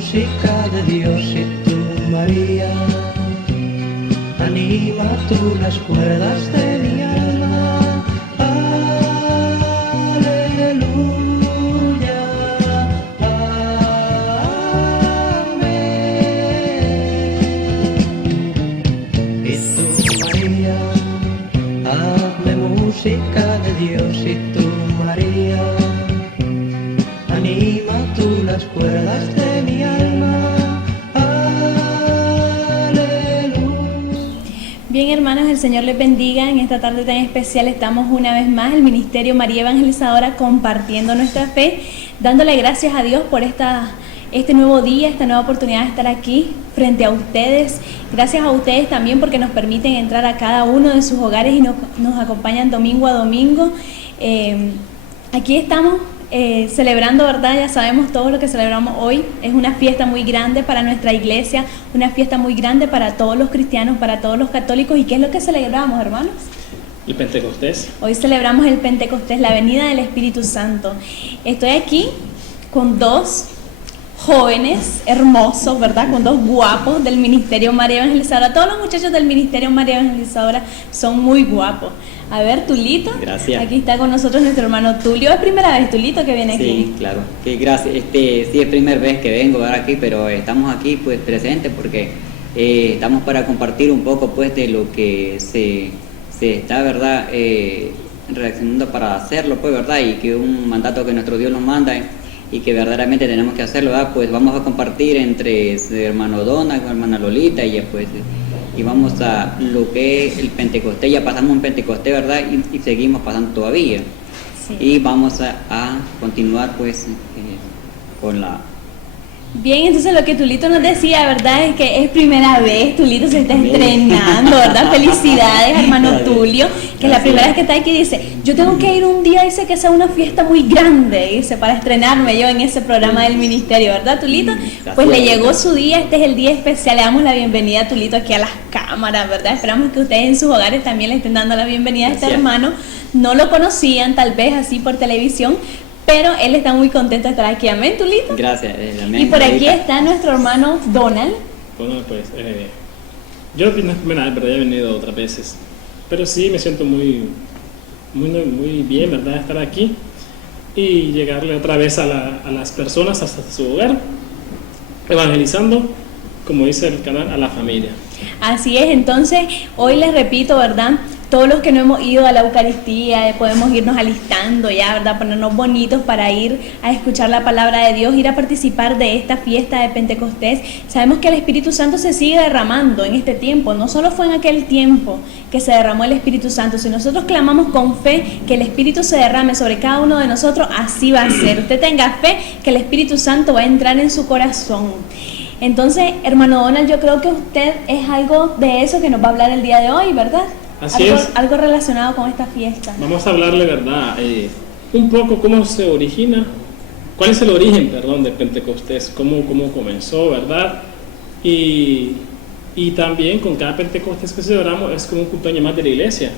música de Dios y tú, María, anima tú las cuerdas de mi alma. Aleluya, amén. Y tú, María, hazme música de Dios y tú, María, anima tú las cuerdas de mi alma. Bien, hermanos, el Señor les bendiga. En esta tarde tan especial estamos una vez más, el Ministerio María Evangelizadora, compartiendo nuestra fe, dándole gracias a Dios por este nuevo día, esta nueva oportunidad de estar aquí frente a ustedes. Gracias a ustedes también porque nos permiten entrar a cada uno de sus hogares y nos acompañan domingo a domingo. Aquí estamos celebrando, ¿verdad? Ya sabemos todo lo que celebramos hoy. Es una fiesta muy grande para nuestra iglesia, una fiesta muy grande para todos los cristianos, para todos los católicos. ¿Y qué es lo que celebramos, hermanos? El Pentecostés. Hoy celebramos el Pentecostés, la venida del Espíritu Santo. Estoy aquí con dos jóvenes hermosos, ¿verdad? Con dos guapos del Ministerio María Evangelizadora. Todos los muchachos del Ministerio María Evangelizadora son muy guapos. A ver, Tulito. Gracias. Aquí está con nosotros nuestro hermano Tulio. ¿Es primera vez, Tulito, que viene aquí? Sí, claro. Que gracias. Sí, es primera vez que vengo ahora aquí, pero estamos aquí pues presentes porque estamos para compartir un poco pues de lo que se está, ¿verdad? Reaccionando para hacerlo, pues, ¿verdad? Y que un mandato que nuestro Dios nos manda y que verdaderamente tenemos que hacerlo, ¿verdad? Pues vamos a compartir entre su hermano Donald, hermana Lolita y después y vamos a lo que es el Pentecostés. Ya pasamos un Pentecostés, ¿verdad? Y seguimos pasando todavía. Sí. Y vamos a continuar pues con la... Bien, entonces lo que Tulito nos decía, ¿verdad? Es que es primera vez, Tulito se está estrenando, ¿verdad? Felicidades, hermano Tulio, que es la primera vez que está aquí. Dice, yo tengo que ir un día, dice que sea una fiesta muy grande, dice, para estrenarme yo en ese programa del ministerio, ¿verdad, Tulito? Pues le llegó su día, este es el día especial. Le damos la bienvenida a Tulito aquí a las cámaras, ¿verdad? Esperamos que ustedes en sus hogares también le estén dando la bienvenida a este hermano. No lo conocían tal vez así por televisión, pero él está muy contento de estar aquí. Amén, Tulito. Gracias. Amén. Y por aquí está nuestro hermano Donald. Bueno, pues yo no es primera vez, ¿verdad? Ya he venido otras veces, pero sí me siento muy bien, ¿verdad? Estar aquí y llegarle otra vez a las personas hasta su hogar, evangelizando, como dice el canal, a la familia. Así es, entonces hoy les repito, ¿verdad? Todos los que no hemos ido a la Eucaristía, podemos irnos alistando ya, ¿verdad? Ponernos bonitos para ir a escuchar la palabra de Dios, ir a participar de esta fiesta de Pentecostés. Sabemos que el Espíritu Santo se sigue derramando en este tiempo. No solo fue en aquel tiempo que se derramó el Espíritu Santo. Si nosotros clamamos con fe que el Espíritu se derrame sobre cada uno de nosotros, así va a ser. Usted tenga fe que el Espíritu Santo va a entrar en su corazón. Entonces, hermano Donald, yo creo que usted es algo de eso que nos va a hablar el día de hoy, ¿verdad? Así es. Algo relacionado con esta fiesta. Vamos a hablarle, ¿verdad? Un poco cómo se origina, cuál es el origen, perdón, de Pentecostés, cómo comenzó, ¿verdad? Y también con cada Pentecostés que celebramos es como un cumpleaños más de la iglesia.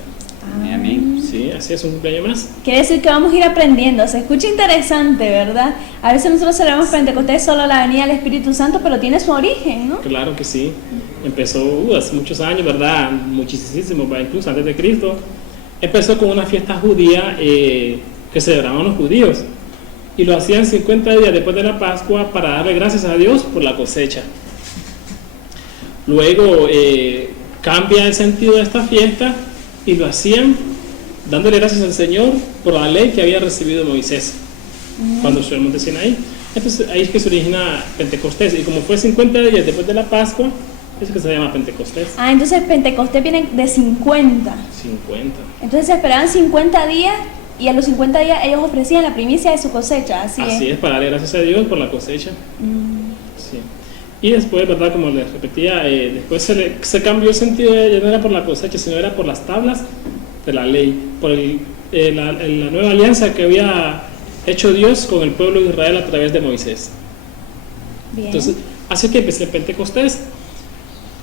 Amén. Sí, así es, un cumpleaños más. Quiere decir que vamos a ir aprendiendo. Se escucha interesante, ¿verdad? A veces nosotros celebramos Pentecostés solo la venida del Espíritu Santo, pero tiene su origen, ¿no? Claro que sí. Empezó hace muchos años, ¿verdad? Muchísimo, incluso antes de Cristo. Empezó con una fiesta judía que celebraban los judíos. Y lo hacían 50 días después de la Pascua para darle gracias a Dios por la cosecha. Luego cambia el sentido de esta fiesta y lo hacían dándole gracias al Señor por la ley que había recibido Moisés cuando subió al monte Sinaí. Entonces ahí es que se origina Pentecostés, y como fue 50 días después de la Pascua, es que se llama Pentecostés. Entonces Pentecostés viene de 50. 50. Entonces se esperaban 50 días y a los 50 días ellos ofrecían la primicia de su cosecha, así es. Para darle gracias a Dios por la cosecha. Sí. Y después, ¿verdad? Como les repetía, después se cambió el sentido, ya no era por la cosecha, sino era por las tablas de la ley, por la nueva alianza que había hecho Dios con el pueblo de Israel a través de Moisés. Bien. Entonces, así que empecé el Pentecostés.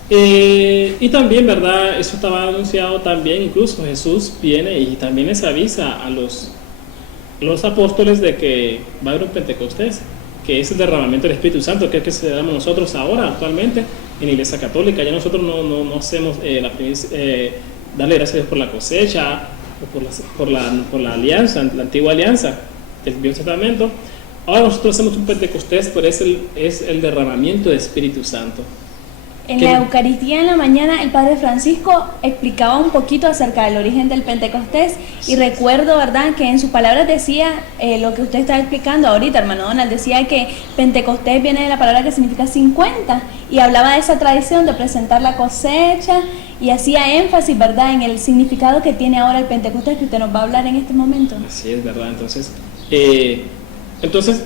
Y también, ¿verdad? Eso estaba anunciado también, incluso Jesús viene y también les avisa a los apóstoles de que va a haber un Pentecostés, que es el derramamiento del Espíritu Santo, que es el que celebramos nosotros ahora, actualmente, en la Iglesia Católica. Ya nosotros no hacemos darle gracias a Dios por la cosecha, o por la alianza, la antigua alianza del Viejo Testamento. Ahora nosotros hacemos un Pentecostés, pero es el derramamiento del Espíritu Santo. En la Eucaristía en la mañana el Padre Francisco explicaba un poquito acerca del origen del Pentecostés y recuerdo, ¿verdad?, que en sus palabras decía lo que usted está explicando ahorita, hermano Donald, decía que Pentecostés viene de la palabra que significa 50 y hablaba de esa tradición de presentar la cosecha y hacía énfasis, ¿verdad?, en el significado que tiene ahora el Pentecostés que usted nos va a hablar en este momento. Así es, ¿verdad? Entonces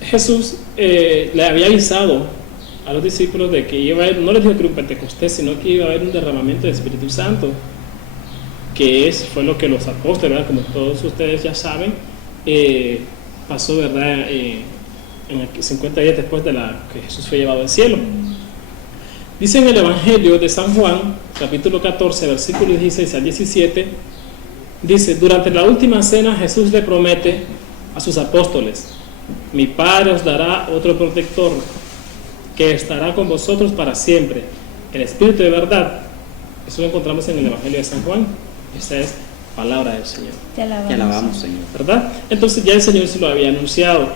Jesús le había avisado a los discípulos de que iba a haber, no les dijo que era un Pentecostés, sino que iba a haber un derramamiento del Espíritu Santo, que fue lo que los apóstoles, ¿verdad?, como todos ustedes ya saben, pasó, ¿verdad?, en 50 días después de que Jesús fue llevado al cielo. Dice en el Evangelio de San Juan, capítulo 14, versículos 16 al 17, dice: durante la última cena Jesús le promete a sus apóstoles: mi Padre os dará otro protector, que estará con vosotros para siempre, el Espíritu de verdad. Eso lo encontramos en el Evangelio de San Juan. Esa es palabra del Señor. Te alabamos, Señor. ¿Verdad? Entonces ya el Señor se lo había anunciado.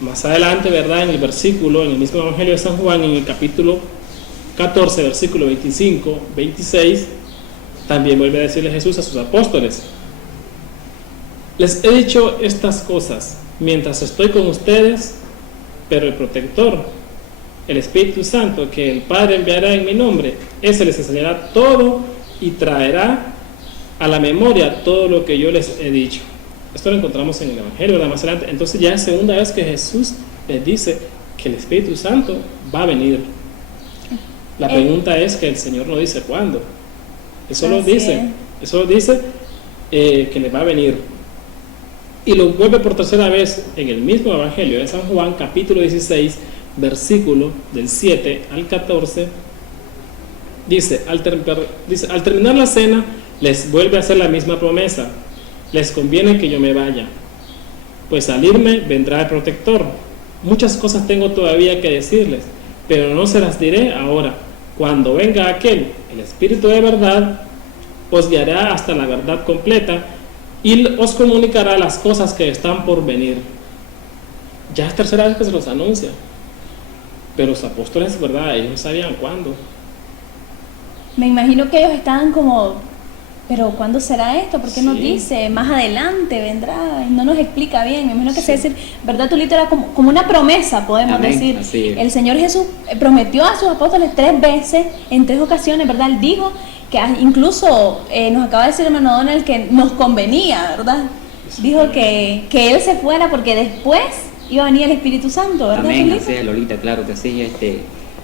Más adelante, ¿verdad?, en el versículo, en el mismo Evangelio de San Juan, en el capítulo 14, versículo 25, 26, también vuelve a decirle Jesús a sus apóstoles: les he dicho estas cosas mientras estoy con ustedes, pero el protector, el Espíritu Santo, que el Padre enviará en mi nombre, ese les enseñará todo y traerá a la memoria todo lo que yo les he dicho. Esto lo encontramos en el Evangelio, ¿verdad?, más adelante. Entonces ya es segunda vez que Jesús les dice que el Espíritu Santo va a venir. La pregunta es que el Señor no dice cuándo. Eso lo dice que le va a venir. Y lo vuelve por tercera vez en el mismo Evangelio de San Juan, capítulo 16, versículo del 7 al 14, dice, al terminar la cena, les vuelve a hacer la misma promesa: les conviene que yo me vaya, pues al irme vendrá el protector. Muchas cosas tengo todavía que decirles, pero no se las diré ahora. Cuando venga aquel, el Espíritu de verdad, os guiará hasta la verdad completa y os comunicará las cosas que están por venir. Ya es tercera vez que se los anuncia. Pero los apóstoles, ¿verdad?, ellos no sabían cuándo. Me imagino que ellos estaban como, pero ¿cuándo será esto? ¿Por qué nos Sí. dice? Más adelante vendrá, y no nos explica bien. Me imagino que se decir, ¿verdad, Tulito? Era como una promesa, podemos Amén, decir. así es. El Señor Jesús prometió a sus apóstoles 3 veces, en 3 ocasiones, ¿verdad? Él dijo que incluso nos acaba de decir hermano Donald que nos convenía, ¿verdad? Dijo que Él se fuera porque después iba a venir el Espíritu Santo, ¿verdad, Amén, Tulito? así es, Lolita, claro que sí.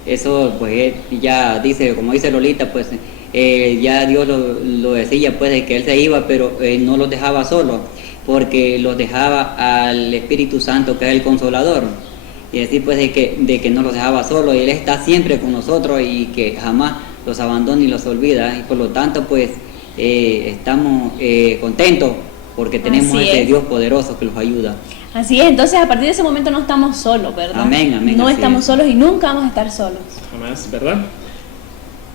Eso pues ya dice, como dice Lolita, pues ya Dios lo decía, pues, de que Él se iba, pero no los dejaba solos, porque los dejaba al Espíritu Santo, que es el Consolador. Y así pues de que no los dejaba solos, y Él está siempre con nosotros y que jamás los abandona y los olvida. Y por lo tanto pues estamos contentos porque tenemos Así ese es. Dios poderoso que los ayuda. Así es, entonces a partir de ese momento no estamos solos, ¿verdad? Amén, amén, No así estamos es. solos y nunca vamos a estar solos. Jamás, ¿verdad?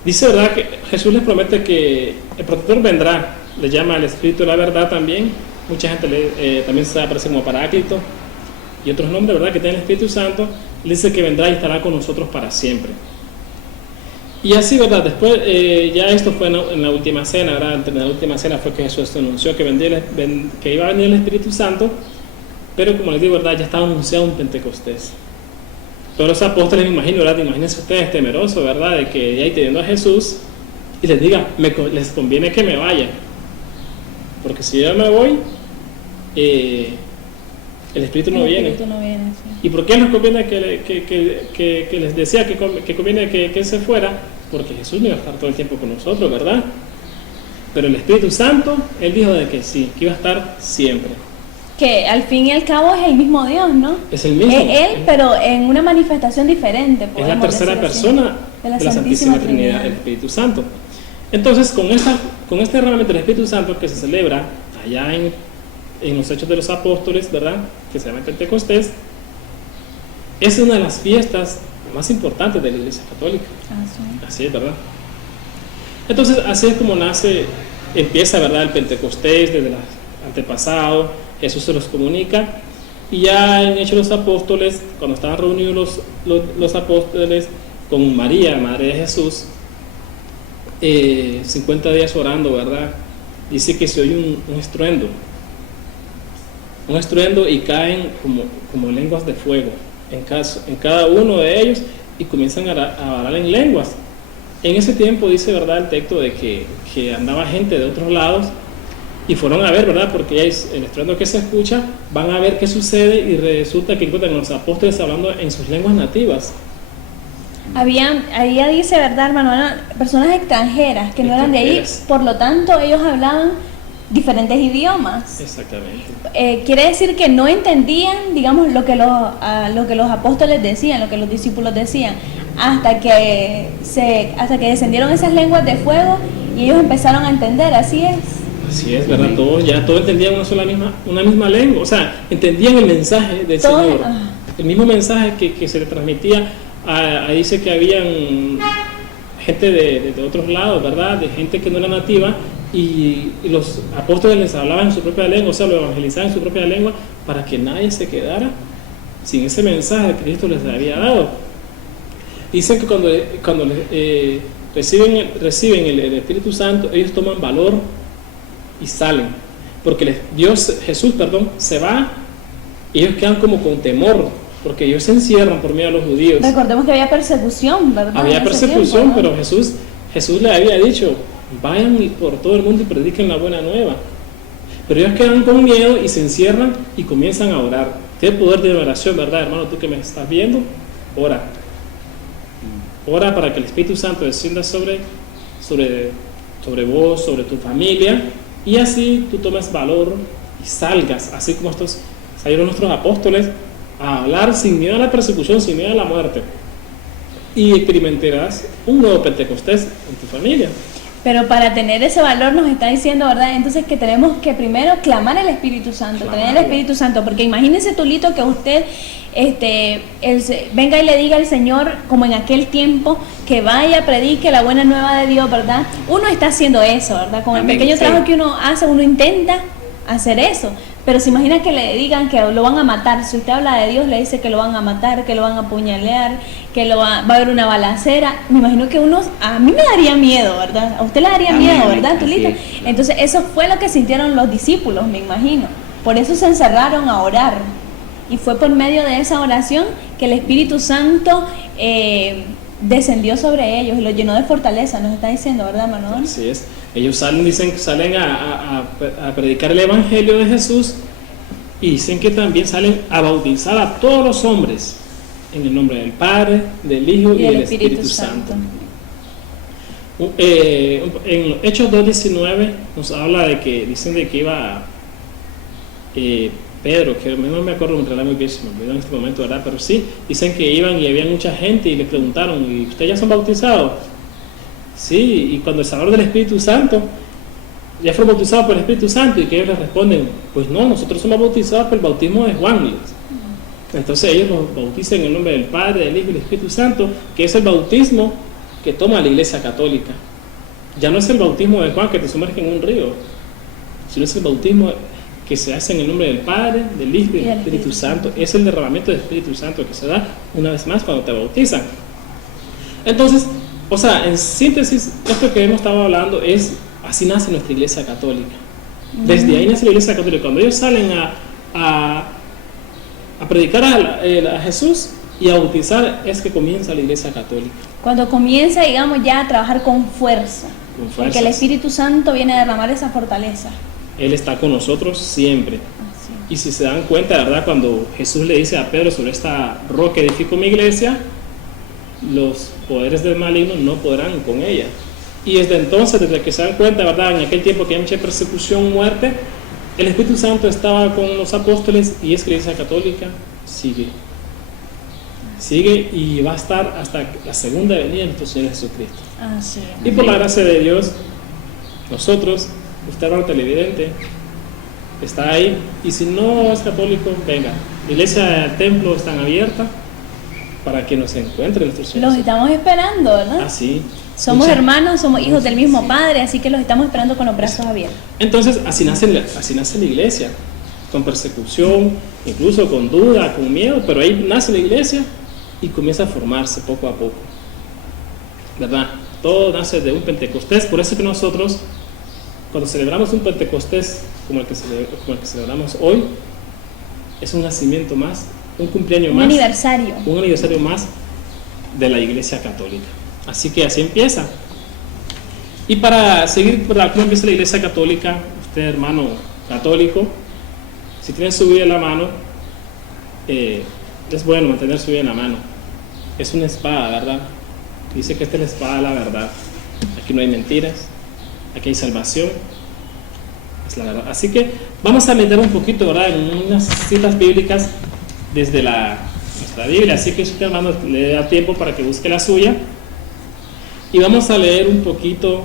Dice, ¿verdad?, que Jesús les promete que el protector vendrá. Le llama al Espíritu de la verdad también. Mucha gente también se aparece como Paráclito y otros nombres, ¿verdad?, que tiene el Espíritu Santo. Le dice que vendrá y estará con nosotros para siempre. Y así, ¿verdad? Después, ya esto fue en la última cena, ¿verdad? En la última cena fue que Jesús anunció que iba a venir el Espíritu Santo. Pero como les digo, ¿verdad?, ya estaba anunciado un Pentecostés. Todos los apóstoles, me imagino, ¿verdad?, imagínense ustedes temerosos, ¿verdad?, de que ya teniendo a Jesús y les diga, les conviene que me vaya, porque si yo me voy, el Espíritu no viene. El Espíritu no viene, sí. ¿Y por qué les conviene que les decía que conviene que Él se fuera? Porque Jesús no iba a estar todo el tiempo con nosotros, ¿verdad? Pero el Espíritu Santo, Él dijo de que sí, que iba a estar siempre. Que al fin y al cabo es el mismo Dios, ¿no? Es el mismo. Es Él, pero en una manifestación diferente. Es la podemos tercera decir así, persona de de la Santísima Trinidad, el Espíritu Santo. Entonces, con este derramamiento del Espíritu Santo que se celebra allá en los Hechos de los Apóstoles, ¿verdad?, que se llama Pentecostés, es una de las fiestas más importantes de la Iglesia Católica. Así es, ¿verdad? Entonces, así es como empieza, ¿verdad?, el Pentecostés desde el antepasado. Jesús se los comunica, y ya en Hechos de los Apóstoles, cuando estaban reunidos los apóstoles con María, madre de Jesús, 50 días orando, ¿verdad? Dice que se oye un estruendo y caen como lenguas de fuego en cada uno de ellos, y comienzan a hablar en lenguas. En ese tiempo dice, ¿verdad?, el texto de que andaba gente de otros lados y fueron a ver, ¿verdad?, porque es el estruendo que se escucha, van a ver qué sucede, y resulta que encuentran a los apóstoles hablando en sus lenguas nativas. Ahí dice, ¿verdad, hermano? Eran personas extranjeras que no eran de ahí, por lo tanto ellos hablaban diferentes idiomas. Exactamente. Quiere decir que no entendían, digamos, lo que los apóstoles decían, lo que los discípulos decían, hasta que descendieron esas lenguas de fuego y ellos empezaron a entender. Así es, ¿verdad? Todos entendían una misma lengua, o sea, entendían el mensaje del Señor, el mismo mensaje que se le transmitía. Ahí dice que habían gente de otros lados, ¿verdad?, de gente que no era nativa, y los apóstoles les hablaban en su propia lengua, o sea, lo evangelizaban en su propia lengua, para que nadie se quedara sin ese mensaje que Cristo les había dado. Dicen que cuando reciben el Espíritu Santo, ellos toman valor y salen, porque Jesús se va, y ellos quedan como con temor, porque ellos se encierran por miedo a los judíos. Recordemos que había persecución, ¿verdad? Había persecución, pero Jesús le había dicho: vayan por todo el mundo y prediquen la buena nueva. Pero ellos quedan con miedo y se encierran y comienzan a orar. Tiene poder de oración, ¿verdad, hermano? Tú que me estás viendo, ora. Ora para que el Espíritu Santo descienda sobre vos, sobre tu familia, y así tú tomes valor y salgas, así como salieron nuestros apóstoles, a hablar sin miedo a la persecución, sin miedo a la muerte, y experimentarás un nuevo Pentecostés en tu familia. Pero para tener ese valor nos está diciendo, ¿verdad?, entonces que tenemos que primero clamar el Espíritu Santo, tener el Espíritu Santo, porque imagínese, Tulito, que usted venga y le diga al Señor, como en aquel tiempo, que vaya, predique la buena nueva de Dios, ¿verdad? Uno está haciendo eso, ¿verdad? Con el pequeño trabajo que uno hace, uno intenta hacer eso. Pero se imagina que le digan que lo van a matar. Si usted habla de Dios, le dice que lo van a matar, que lo van a apuñalear, que va a haber una balacera. Me imagino que a mí me daría miedo, ¿verdad? A usted le daría miedo, ¿verdad, Tulita? Entonces eso fue lo que sintieron los discípulos, me imagino. Por eso se encerraron a orar. Y fue por medio de esa oración que el Espíritu Santo descendió sobre ellos y los llenó de fortaleza, nos está diciendo, ¿verdad, hermano? Así es. Ellos salen a predicar el Evangelio de Jesús, y dicen que también salen a bautizar a todos los hombres en el nombre del Padre, del Hijo y del Espíritu Santo. En Hechos 2:19 nos habla de que dicen de que iba Pedro, que no me acuerdo muy bien, se me olvidó en este momento, ¿verdad? Pero sí, dicen que iban y había mucha gente y le preguntaron: ¿y ustedes ya son bautizados? Sí, y cuando el Salvador del Espíritu Santo, ya fueron bautizados por el Espíritu Santo, y que ellos les responden: pues no, nosotros somos bautizados por el bautismo de Juan. Entonces ellos los bautizan en el nombre del Padre, del Hijo y del Espíritu Santo, que es el bautismo que toma la Iglesia Católica. Ya no es el bautismo de Juan que te sumerge en un río, sino es el bautismo que se hace en el nombre del Padre, del Hijo y del Espíritu Santo. Es el derramamiento del Espíritu Santo que se da una vez más cuando te bautizan. Entonces, o sea, en síntesis, esto que hemos estado hablando así nace nuestra Iglesia Católica. Desde ahí nace la Iglesia Católica. Cuando ellos salen a predicar a Jesús y a bautizar, es que comienza la Iglesia Católica. Cuando comienza, digamos, ya a trabajar con fuerza. Porque el Espíritu Santo viene a derramar esa fortaleza. Él está con nosotros siempre. Y si se dan cuenta, ¿verdad?, cuando Jesús le dice a Pedro: sobre esta roca edifico mi iglesia, los poderes del maligno no podrán con ella. Y desde entonces, desde que se dan cuenta, ¿verdad?, en aquel tiempo que hay mucha persecución, muerte, el Espíritu Santo estaba con los apóstoles, y es que la Iglesia Católica sigue y va a estar hasta la segunda venida de nuestro Señor Jesucristo. Y por la gracia de Dios, nosotros, usted, hermano televidente, está ahí, y si no es católico, venga, la iglesia del templo está abierta, para que nos encuentre nuestro Señor. Los estamos esperando, ¿verdad? Así. Somos hermanos, somos hijos del mismo Padre, así que los estamos esperando con los brazos abiertos. Entonces, así nace la iglesia, con persecución, incluso con duda, con miedo, pero ahí nace la iglesia y comienza a formarse poco a poco, ¿verdad? Todo nace de un Pentecostés, por eso que nosotros, cuando celebramos un Pentecostés como el que celebramos hoy, es un nacimiento más, un cumpleaños más, un aniversario más de la Iglesia Católica. Así que así empieza. Y para seguir, ¿verdad?, cómo empieza la Iglesia Católica, usted, hermano católico, si tiene su Biblia en la mano, es bueno mantener su Biblia en la mano. Es una espada, ¿verdad? Dice que esta es la espada de la verdad. Aquí no hay mentiras, aquí hay salvación. Es la verdad. Así que vamos a leer un poquito, ¿verdad?, en unas citas bíblicas desde nuestra Biblia. Así que usted, hermano, le da tiempo para que busque la suya. Y vamos a leer un poquito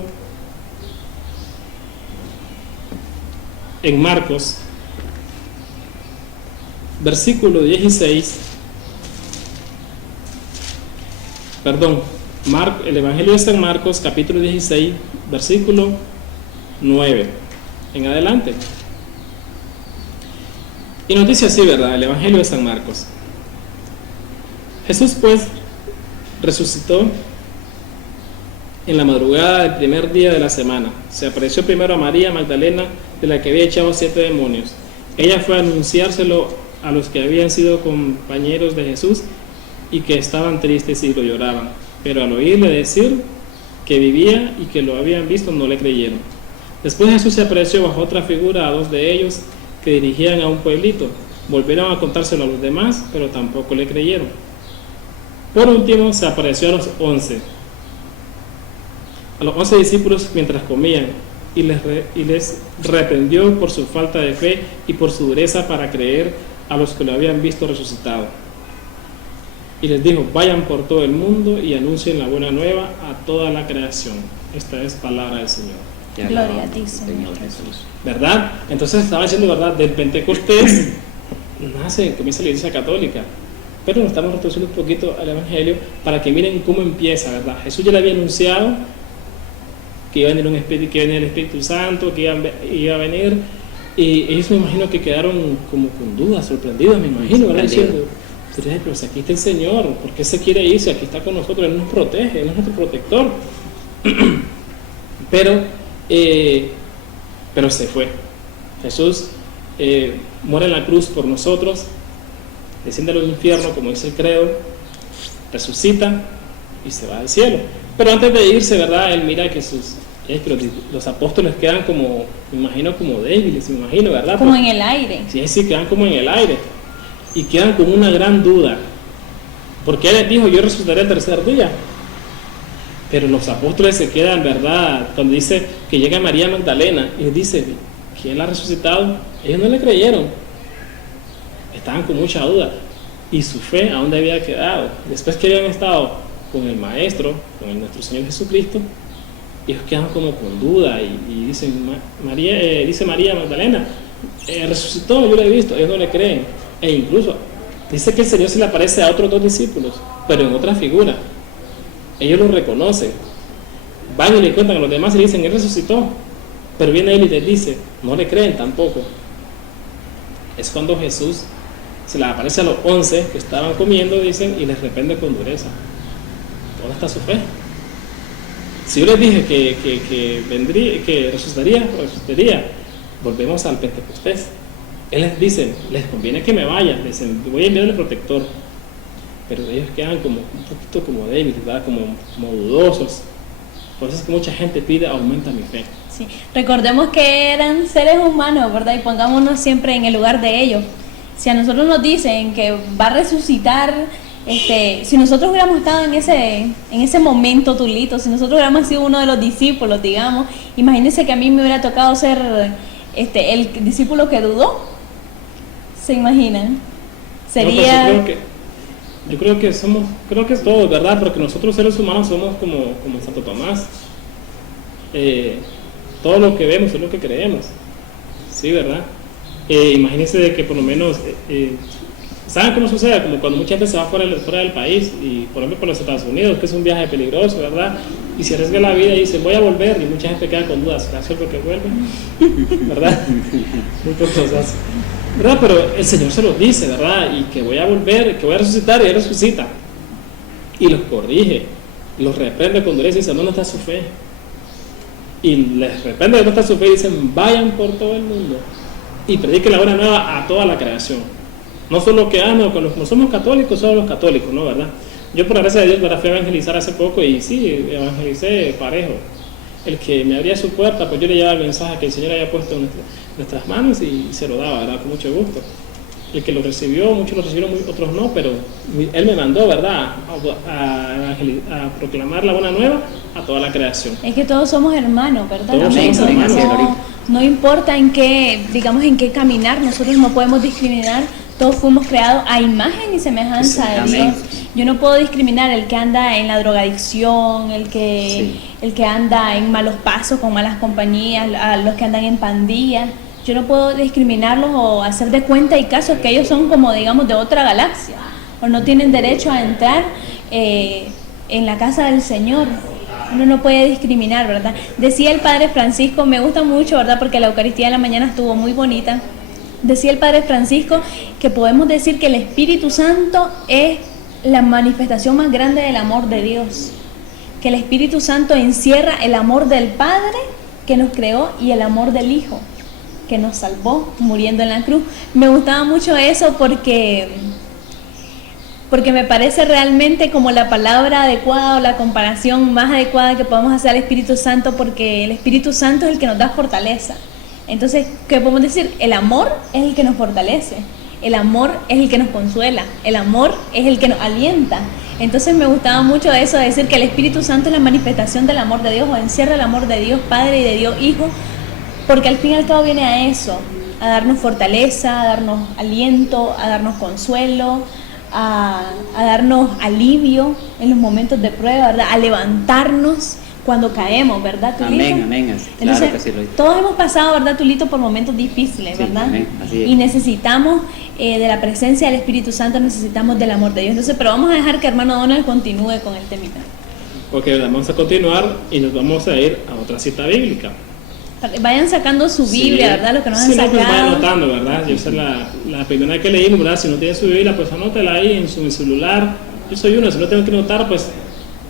en Marcos, versículo 16. Perdón, el Evangelio de San Marcos, capítulo 16, versículo 9 en adelante. Y nos dice así, ¿verdad?, el Evangelio de San Marcos. Jesús, pues, resucitó en la madrugada del primer día de la semana. Se apareció primero a María Magdalena, de la que había echado 7 demonios. Ella fue a anunciárselo a los que habían sido compañeros de Jesús y que estaban tristes y lo lloraban. Pero al oírle decir que vivía y que lo habían visto, no le creyeron. Después Jesús se apareció bajo otra figura a 2 de ellos que dirigían a un pueblito. Volvieron a contárselo a los demás, pero tampoco le creyeron. Por último se apareció a los 11 discípulos mientras comían, y les reprendió por su falta de fe y por su dureza para creer a los que lo habían visto resucitado. Y les dijo: vayan por todo el mundo y anuncien la buena nueva a toda la creación. Esta es palabra del Señor. Gloria a ti, Señor Jesús. ¿Verdad? Entonces estaba diciendo, ¿verdad?, del Pentecostés comienza la Iglesia Católica. Pero nos estamos retrocediendo un poquito al Evangelio para que miren cómo empieza, ¿verdad? Jesús ya le había anunciado que iba a venir el Espíritu Santo, que iba a venir, y ellos me imagino que quedaron como con dudas, sorprendidos, me imagino, ¿verdad? Diciendo: pero si aquí está el Señor, ¿por qué se quiere ir? Si aquí está con nosotros, Él nos protege, Él es nuestro protector. Pero se fue. Jesús muere en la cruz por nosotros, desciende al infierno, como dice el credo, resucita y se va al cielo. Pero antes de irse, ¿verdad?, Él mira que los apóstoles quedan como, me imagino, como débiles, me imagino, ¿verdad? Como en el aire. Sí, quedan como en el aire. Y quedan con una gran duda. Porque Él les dijo: yo resucitaré el tercer día. Pero los apóstoles se quedan, ¿verdad?, cuando dice que llega María Magdalena y les dice que Él ha resucitado, ellos no le creyeron. Estaban con mucha duda. Y su fe, ¿a dónde había quedado? Después que habían estado con el Maestro, con nuestro Señor Jesucristo, ellos quedan como con duda y dicen: dice María Magdalena, resucitó, yo lo he visto. Ellos no le creen. E incluso dice que el Señor se le aparece a otros 2 discípulos, pero en otra figura. Ellos lo reconocen, van y le cuentan a los demás y le dicen: Él resucitó. Pero viene Él y les dice: no le creen tampoco. Es cuando Jesús se le aparece a los 11 que estaban comiendo, dicen, y les reprende con dureza. ¿Dónde está su fe? Si yo les dije que vendría, que resucitaría, volvemos al Pentecostés. Él les dice: les conviene que me vaya, les voy a enviar el protector. Pero ellos quedan como un poquito como débiles, ¿verdad?, como dudosos. Por eso es que mucha gente pide: aumenta mi fe. Sí. Recordemos que eran seres humanos, ¿verdad? Y pongámonos siempre en el lugar de ellos. Si a nosotros nos dicen que va a resucitar, si nosotros hubiéramos estado en ese momento, Tulito, si nosotros hubiéramos sido uno de los discípulos, digamos, imagínense que a mí me hubiera tocado ser el discípulo que dudó. ¿Se imaginan? Sería... No, yo creo que es todo, ¿verdad? Porque nosotros seres humanos somos como Santo Tomás. Todo lo que vemos es lo que creemos. Sí, ¿verdad? Imagínense de que por lo menos ¿Saben cómo sucede? Como cuando mucha gente se va fuera del país, y por ejemplo por los Estados Unidos, que es un viaje peligroso, ¿verdad? Y se arriesga la vida y dice, voy a volver, y mucha gente queda con dudas, ¿será cierto que vuelve? ¿Verdad? Muy pocos hacen, ¿verdad? Pero el Señor se los dice, ¿verdad? Y que voy a volver, que voy a resucitar, y Él resucita. Y los corrige, los reprende con dureza y dice, ¿dónde está su fe? Y les reprende dónde está su fe y dicen, vayan por todo el mundo y prediquen la buena nueva a toda la creación. No solo que no somos católicos, solo los católicos, ¿no? ¿Verdad? Yo por la gracia de Dios, ¿verdad? Fui a evangelizar hace poco y sí, evangelicé parejo. El que me abría su puerta, pues yo le llevaba el mensaje que el Señor había puesto en nuestras manos y se lo daba, ¿verdad? Con mucho gusto. El que lo recibió, muchos lo recibieron, otros no, pero Él me mandó, ¿verdad? A proclamar la buena nueva a toda la creación. Es que todos somos hermanos, ¿verdad? Todos somos hermanos. No importa en qué, digamos, en qué caminar, nosotros no podemos discriminar. Todos fuimos creados a imagen y semejanza de Dios. Yo no puedo discriminar el que anda en la drogadicción, el que anda en malos pasos con malas compañías, a los que andan en pandillas. Yo no puedo discriminarlos o hacer de cuenta y caso que ellos son como, digamos, de otra galaxia o no tienen derecho a entrar en la casa del Señor. Uno no puede discriminar, ¿verdad? Decía el Padre Francisco, me gusta mucho, ¿verdad? Porque la Eucaristía de la mañana estuvo muy bonita. Decía el Padre Francisco que podemos decir que el Espíritu Santo es la manifestación más grande del amor de Dios. Que el Espíritu Santo encierra el amor del Padre que nos creó y el amor del Hijo que nos salvó muriendo en la cruz. Me gustaba mucho eso porque me parece realmente como la palabra adecuada o la comparación más adecuada que podemos hacer al Espíritu Santo, porque el Espíritu Santo es el que nos da fortaleza. Entonces, ¿qué podemos decir? El amor es el que nos fortalece, el amor es el que nos consuela, el amor es el que nos alienta. Entonces me gustaba mucho eso de decir que el Espíritu Santo es la manifestación del amor de Dios, o encierra el amor de Dios Padre y de Dios Hijo, porque al fin y al cabo viene a eso, a darnos fortaleza, a darnos aliento, a darnos consuelo, a darnos alivio en los momentos de prueba, ¿verdad? A levantarnos cuando caemos, ¿verdad, Tulito? Amén, amén. Entonces, claro que sí lo dice. Todos hemos pasado, ¿verdad, Tulito, por momentos difíciles, Sí, ¿verdad? amén, así es. Y necesitamos de la presencia del Espíritu Santo, necesitamos del amor de Dios. Entonces, pero vamos a dejar que hermano Donald continúe con el temita. Ok, vamos a continuar y nos vamos a ir a otra cita bíblica. Vayan sacando su Biblia, ¿verdad? Los que nos han no, sacado. pues vayan anotando, ¿verdad? Yo esa es la primera que leímos, ¿verdad? Si no tiene su Biblia, pues anótela ahí en su celular. Yo soy uno, si no tengo que anotar, pues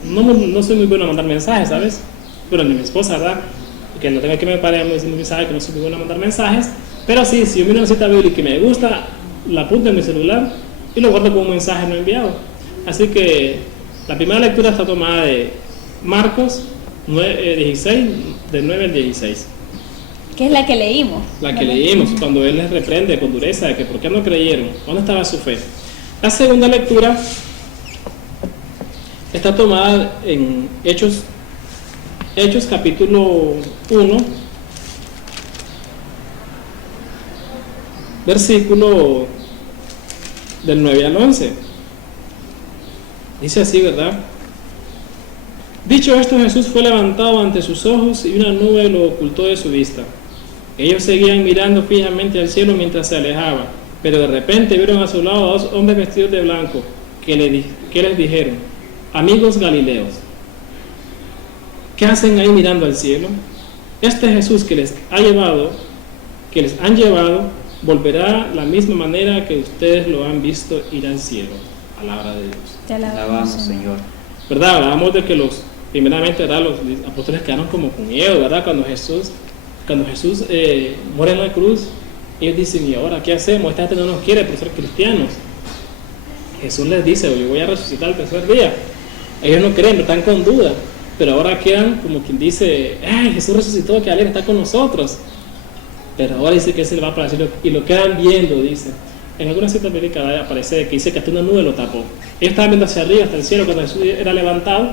no soy muy bueno a mandar mensajes, ¿sabes? Pero ni mi esposa, ¿verdad? Que no tenga que me pare a decir muy sabe que no soy muy bueno a mandar mensajes. Pero sí, si yo miro una cita bíblica y me gusta, la apunto en mi celular y lo guardo como un mensaje no enviado. Así que la primera lectura está tomada de Marcos 16, del 9 al 16. Que es la que leímos. La que leímos, cuando Él les reprende con dureza de que por qué no creyeron, ¿dónde estaba su fe? La segunda lectura está tomada en Hechos capítulo 1, versículo del 9 al 11. Dice así, ¿verdad? Dicho esto, Jesús fue levantado ante sus ojos y una nube lo ocultó de su vista. Ellos seguían mirando fijamente al cielo mientras se alejaba, pero de repente vieron a su lado a dos hombres vestidos de blanco que les dijeron: amigos galileos, ¿qué hacen ahí mirando al cielo? Este Jesús que les han llevado, volverá la misma manera que ustedes lo han visto ir al cielo. Palabra de Dios. Te Alabamos, Señor. ¿Verdad? Hablábamos de que primeramente, ¿verdad?, los apóstoles quedaron como con miedo, ¿verdad? Cuando Jesús muere en la cruz, ellos dicen: ¿y ahora qué hacemos? Esta gente no nos quiere por ser cristianos. Jesús les dice: yo voy a resucitar el tercer día. Ellos no creen, están con duda, pero ahora quedan como quien dice: ¡ay, Jesús resucitó, que alegre, está con nosotros! Pero ahora dice que Él se le va para el cielo y lo quedan viendo, dice. En alguna cita bíblica aparece que dice que hasta una nube lo tapó. Ellos estaban viendo hacia arriba, hasta el cielo, cuando Jesús era levantado,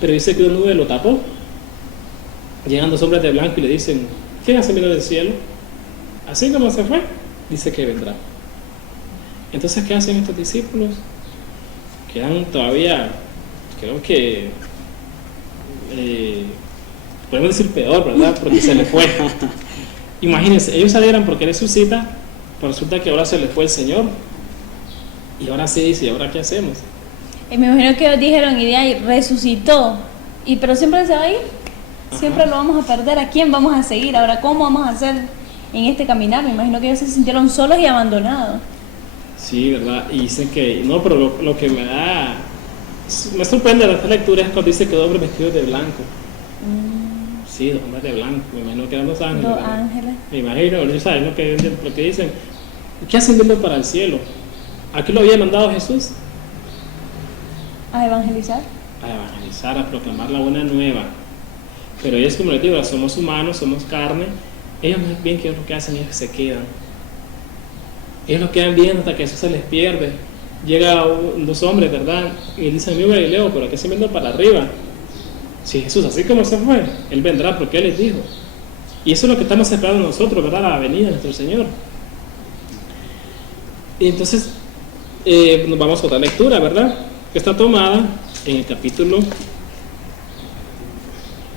pero dice que una nube lo tapó. Llegan dos hombres de blanco y le dicen: ¿quién hace mirar del cielo? Así como se fue, dice que vendrá. Entonces, ¿qué hacen estos discípulos? Quedan todavía, creo que podemos decir peor, ¿verdad? Porque se les fue. Imagínense, ellos salieron porque Él resucita, pero resulta que ahora se les fue el Señor. Y ahora sí dice, ¿y ahora qué hacemos? Y me imagino que ellos dijeron, y de ahí resucitó, pero siempre se va a ir, siempre lo vamos a perder. ¿A quién vamos a seguir? Ahora, ¿cómo vamos a hacer en este caminar? Me imagino que ellos se sintieron solos y abandonados. Sí, ¿verdad? Y dicen que, no, pero lo que me sorprende de esta lectura es cuando dice que dos hombres vestidos de blanco. Sí, dos hombres de blanco, me imagino que eran dos ángeles. Dos ¿verdad? ángeles. Me imagino, ellos saben lo que dicen. ¿Qué hacen viendo para el cielo? ¿A qué lo había mandado Jesús? A evangelizar. A evangelizar, a proclamar la buena nueva. Pero ellos, como les digo, somos humanos, somos carne. Ellos más bien, ¿qué es lo que hacen? Ellos se quedan. Ellos lo quedan viendo hasta que Jesús se les pierde. Llega dos hombres, ¿verdad? Y dicen, amigo Galileo, pero ¿qué se viendo para arriba? Si Jesús, así como se fue, Él vendrá porque Él les dijo. Y eso es lo que estamos esperando nosotros, ¿verdad? La venida de nuestro Señor. Y entonces, nos vamos a otra lectura, ¿verdad? Que está tomada en el capítulo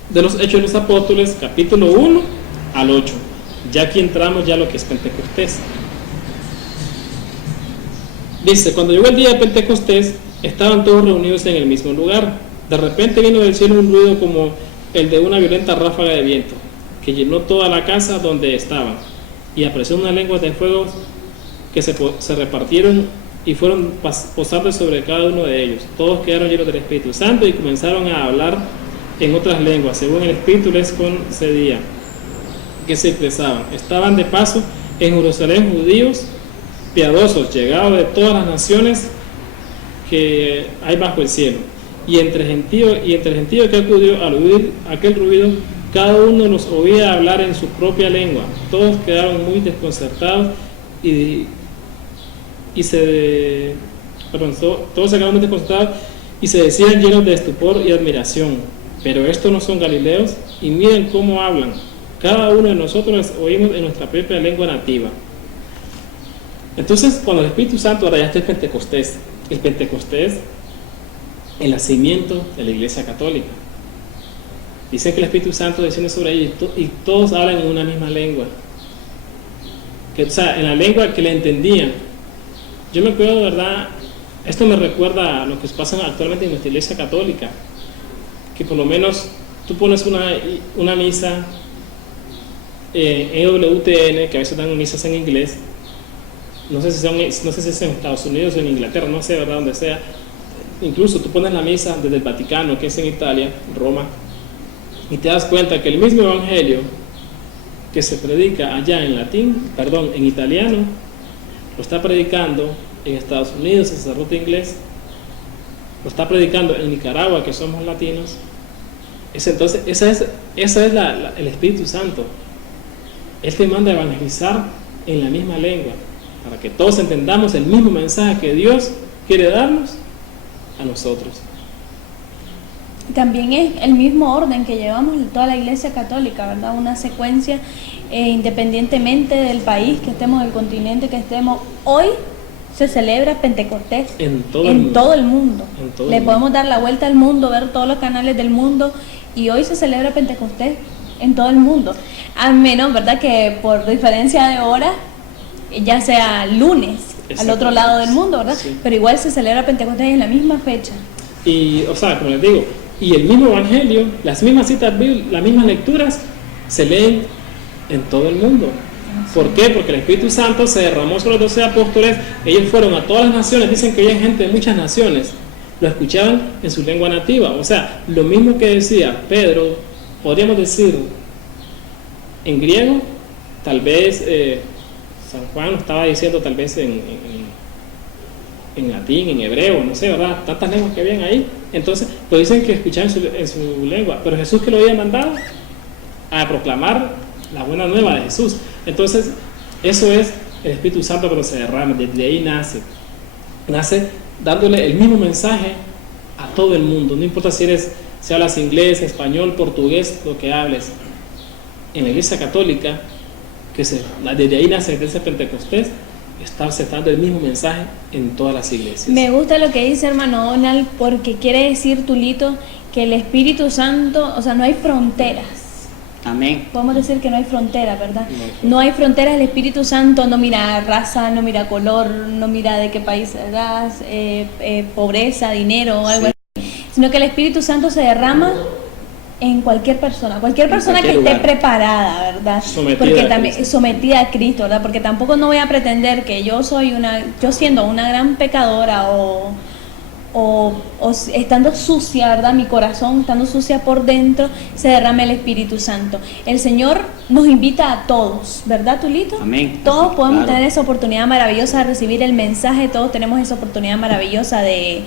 de los Hechos de los Apóstoles, capítulo 1 al 8. Ya aquí entramos ya a lo que es Pentecostés. Dice, cuando llegó el día de Pentecostés, estaban todos reunidos en el mismo lugar. De repente vino del cielo un ruido como el de una violenta ráfaga de viento, que llenó toda la casa donde estaban. Y apareció una lengua de fuego que se repartieron y fueron posando sobre cada uno de ellos. Todos quedaron llenos del Espíritu Santo y comenzaron a hablar en otras lenguas, según el Espíritu les concedía que se expresaban. Estaban de paso en Jerusalén judíos piadosos, llegados de todas las naciones que hay bajo el cielo. Y entre gentíos que acudió al oír aquel ruido, cada uno los oía hablar en su propia lengua. Todos quedaron muy desconcertados todos se quedaron muy desconcertados y se decían llenos de estupor y admiración. Pero estos no son galileos, y miren cómo hablan. Cada uno de nosotros les oímos en nuestra propia lengua nativa. Entonces, cuando el Espíritu Santo, ahora ya está el Pentecostés. El Pentecostés, el nacimiento de la Iglesia Católica. Dice que el Espíritu Santo desciende sobre ellos y todos hablan en una misma lengua. O sea, en la lengua que le entendían. Yo me acuerdo, ¿verdad? Esto me recuerda a lo que pasa actualmente en nuestra Iglesia Católica. Que por lo menos tú pones una misa en EWTN, que a veces dan misas en inglés. No sé si es en Estados Unidos o en Inglaterra, no sé, ¿verdad? Donde sea. Incluso tú pones la misa desde el Vaticano, que es en Italia, Roma, y te das cuenta que el mismo evangelio que se predica allá en italiano, lo está predicando en Estados Unidos el sacerdote inglés, lo está predicando en Nicaragua, que somos latinos. Entonces, esa es el Espíritu Santo. Él te manda a evangelizar en la misma lengua, para que todos entendamos el mismo mensaje que Dios quiere darnos a nosotros. También es el mismo orden que llevamos toda la Iglesia Católica, ¿verdad? Una secuencia independientemente del país que estemos, del continente que estemos. Hoy se celebra Pentecostés en todo el mundo. Le podemos dar la vuelta al mundo, ver todos los canales del mundo, y hoy se celebra Pentecostés en todo el mundo. A menos, ¿verdad?, que por diferencia de hora ya sea lunes al otro lado del mundo, ¿verdad? Sí. Pero igual se celebra Pentecostés en la misma fecha. Y, o sea, como les digo, y el mismo evangelio, las mismas citas bíblicas, las mismas lecturas se leen en todo el mundo. ¿Por qué? Porque el Espíritu Santo se derramó sobre los 12 apóstoles. Ellos fueron a todas las naciones. Dicen que había gente de muchas naciones, lo escuchaban en su lengua nativa. O sea, lo mismo que decía Pedro, podríamos decir en griego, tal vez San Juan lo estaba diciendo tal vez en latín, en hebreo, no sé, ¿verdad? Tantas lenguas que habían ahí. Entonces, pues dicen que escuchaban en su lengua. Pero Jesús, que lo había mandado a proclamar la buena nueva de Jesús. Entonces, eso es el Espíritu Santo cuando se derrama. Desde ahí nace dándole el mismo mensaje a todo el mundo. No importa si hablas inglés, español, portugués, lo que hables. En la Iglesia Católica, desde ahí nace desde ese Pentecostés, está dando el mismo mensaje en todas las iglesias. Me gusta lo que dice hermano Donald, porque quiere decir, Tulito, que el Espíritu Santo, o sea, no hay fronteras. Amén. Podemos decir que no hay frontera, ¿verdad? No hay frontera. No hay fronteras. El Espíritu Santo no mira raza, no mira color, no mira de qué país eras, pobreza, dinero o algo Sí. así, sino que el Espíritu Santo se derrama en cualquier persona que cualquier esté lugar. preparada, ¿verdad? Sometida Porque a también Cristo. sometida a Cristo, ¿verdad? Porque tampoco no voy a pretender que yo siendo una gran pecadora o estando sucia, ¿verdad? Mi corazón estando sucia por dentro, se derrame el Espíritu Santo. El Señor nos invita a todos, ¿verdad, Tulito? Amén. Todos Así, podemos claro. tener esa oportunidad maravillosa de recibir el mensaje, todos tenemos esa oportunidad maravillosa de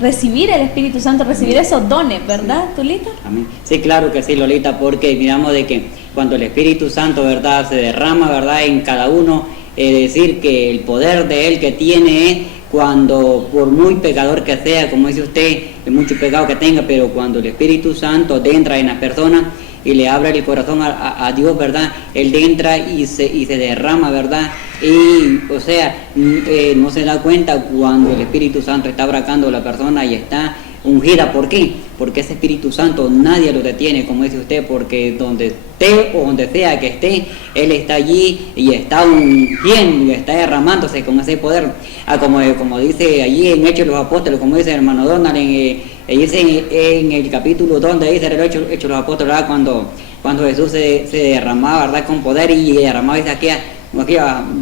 recibir el Espíritu Santo, recibir esos dones, ¿verdad, Tulito? Amén. Sí, claro que sí, Lolita, porque miramos de que cuando el Espíritu Santo, ¿verdad?, se derrama, ¿verdad?, en cada uno, es decir, que el poder de Él que tiene es cuando, por muy pecador que sea, como dice usted, de mucho pecado que tenga, pero cuando el Espíritu Santo entra en las personas y le abre el corazón a Dios, ¿verdad?, Él entra y se derrama, ¿verdad?, y, o sea, no se da cuenta cuando el Espíritu Santo está abracando a la persona y está ungida. ¿Por qué? Porque ese Espíritu Santo nadie lo detiene, como dice usted, porque donde esté o donde sea que esté, Él está allí y está ungiendo y está derramándose con ese poder. Como dice allí en Hechos de los Apóstoles, como dice el hermano Donald, dice en el capítulo donde dice el Hechos de los Apóstoles, ¿verdad?, cuando Jesús se derramaba, ¿verdad?, con poder y derramaba aquellas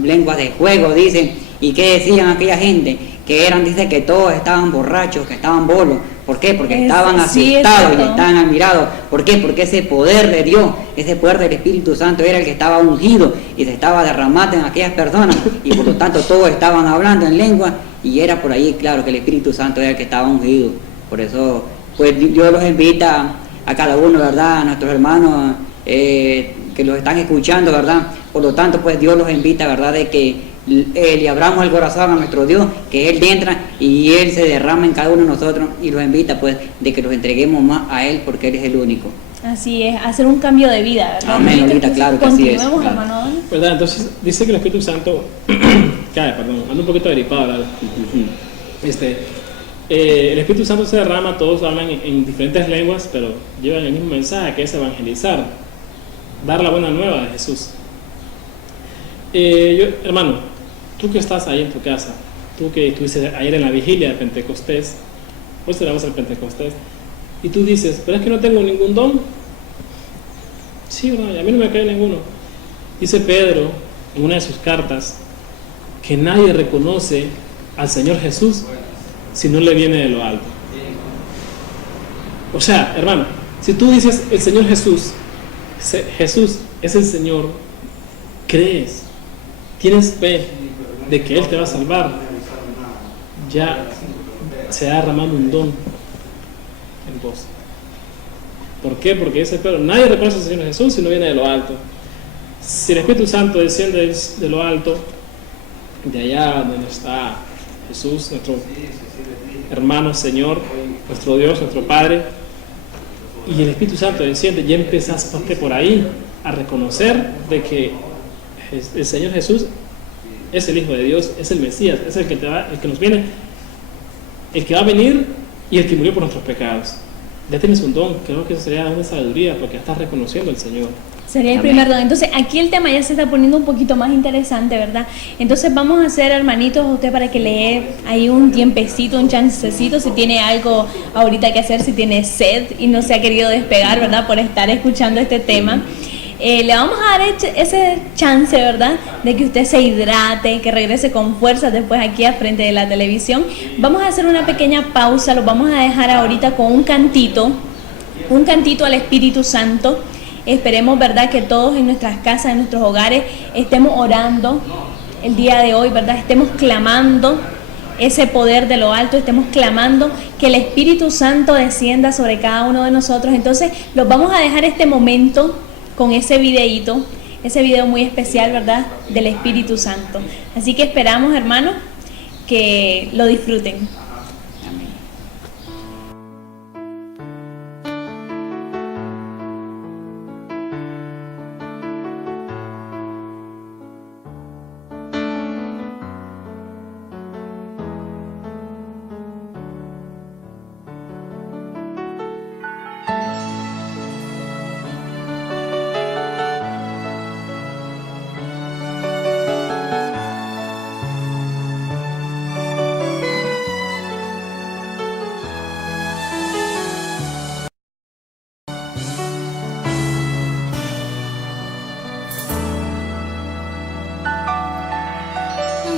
lenguas de fuego, dice. ¿Y qué decían aquella gente? Que dice que todos estaban borrachos, que estaban bolos. ¿Por qué? Porque estaban Sí, asustados y exacto. estaban admirados. ¿Por qué? Porque ese poder de Dios, ese poder del Espíritu Santo era el que estaba ungido y se estaba derramando en aquellas personas, y por lo tanto todos estaban hablando en lengua, y era por ahí claro que el Espíritu Santo era el que estaba ungido. Por eso, pues Dios los invita a cada uno, ¿verdad?, a nuestros hermanos que los están escuchando, ¿verdad? Por lo tanto, pues Dios los invita, ¿verdad?, de que le abramos el corazón a nuestro Dios, que Él entra y Él se derrama en cada uno de nosotros, y los invita, pues, de que los entreguemos más a Él, porque Él es el único. Así es, hacer un cambio de vida, ¿verdad? Amén, Tulito? Lolita, claro que así es, Continuemos, claro. hermano Donald. ¿Verdad? Entonces dice que el Espíritu Santo, ando un poquito agripado, ¿verdad? El Espíritu Santo se derrama, todos hablan en diferentes lenguas, pero llevan el mismo mensaje, que es evangelizar, dar la buena nueva de Jesús. Hermano, tú que estás ahí en tu casa, tú que estuviste ayer en la vigilia de Pentecostés, hoy celebramos el Pentecostés, y tú dices, pero es que no tengo ningún don. Sí, ¿verdad? A mí no me cae ninguno. Dice Pedro en una de sus cartas que nadie reconoce al Señor Jesús si no le viene de lo alto. O sea, hermano, si tú dices el Señor Jesús es el Señor, crees, tienes fe de que Él te va a salvar, ya se ha derramado un don en vos. ¿Por qué? Porque dice Pedro, nadie reconoce al Señor Jesús si no viene de lo alto. Si el Espíritu Santo desciende de lo alto, de allá donde está Jesús, nuestro hermano, Señor, nuestro Dios, nuestro Padre, y el Espíritu Santo desciende, ya empezaste por ahí a reconocer de que el Señor Jesús es el Hijo de Dios, es el Mesías, es el que nos viene, el que va a venir y el que murió por nuestros pecados. Ya tienes un don, creo que eso sería una sabiduría, porque ya estás reconociendo al Señor. Sería el Amén. primer don. Entonces, aquí el tema ya se está poniendo un poquito más interesante, ¿verdad? Entonces, vamos a hacer, hermanitos, a usted para que le dé ahí un tiempecito, un chancecito, si tiene algo ahorita que hacer, si tiene sed y no se ha querido despegar, ¿verdad? Por estar escuchando este tema. Le vamos a dar ese chance, ¿verdad? De que usted se hidrate, que regrese con fuerzas después aquí al frente de la televisión. Vamos a hacer una pequeña pausa, lo vamos a dejar ahorita con un cantito al Espíritu Santo. Esperemos, ¿verdad?, que todos en nuestras casas, en nuestros hogares, estemos orando el día de hoy, ¿verdad? Estemos clamando ese poder de lo alto, estemos clamando que el Espíritu Santo descienda sobre cada uno de nosotros. Entonces, los vamos a dejar este momento con ese videíto, ese video muy especial, ¿verdad?, del Espíritu Santo. Así que esperamos, hermanos, que lo disfruten. Amén.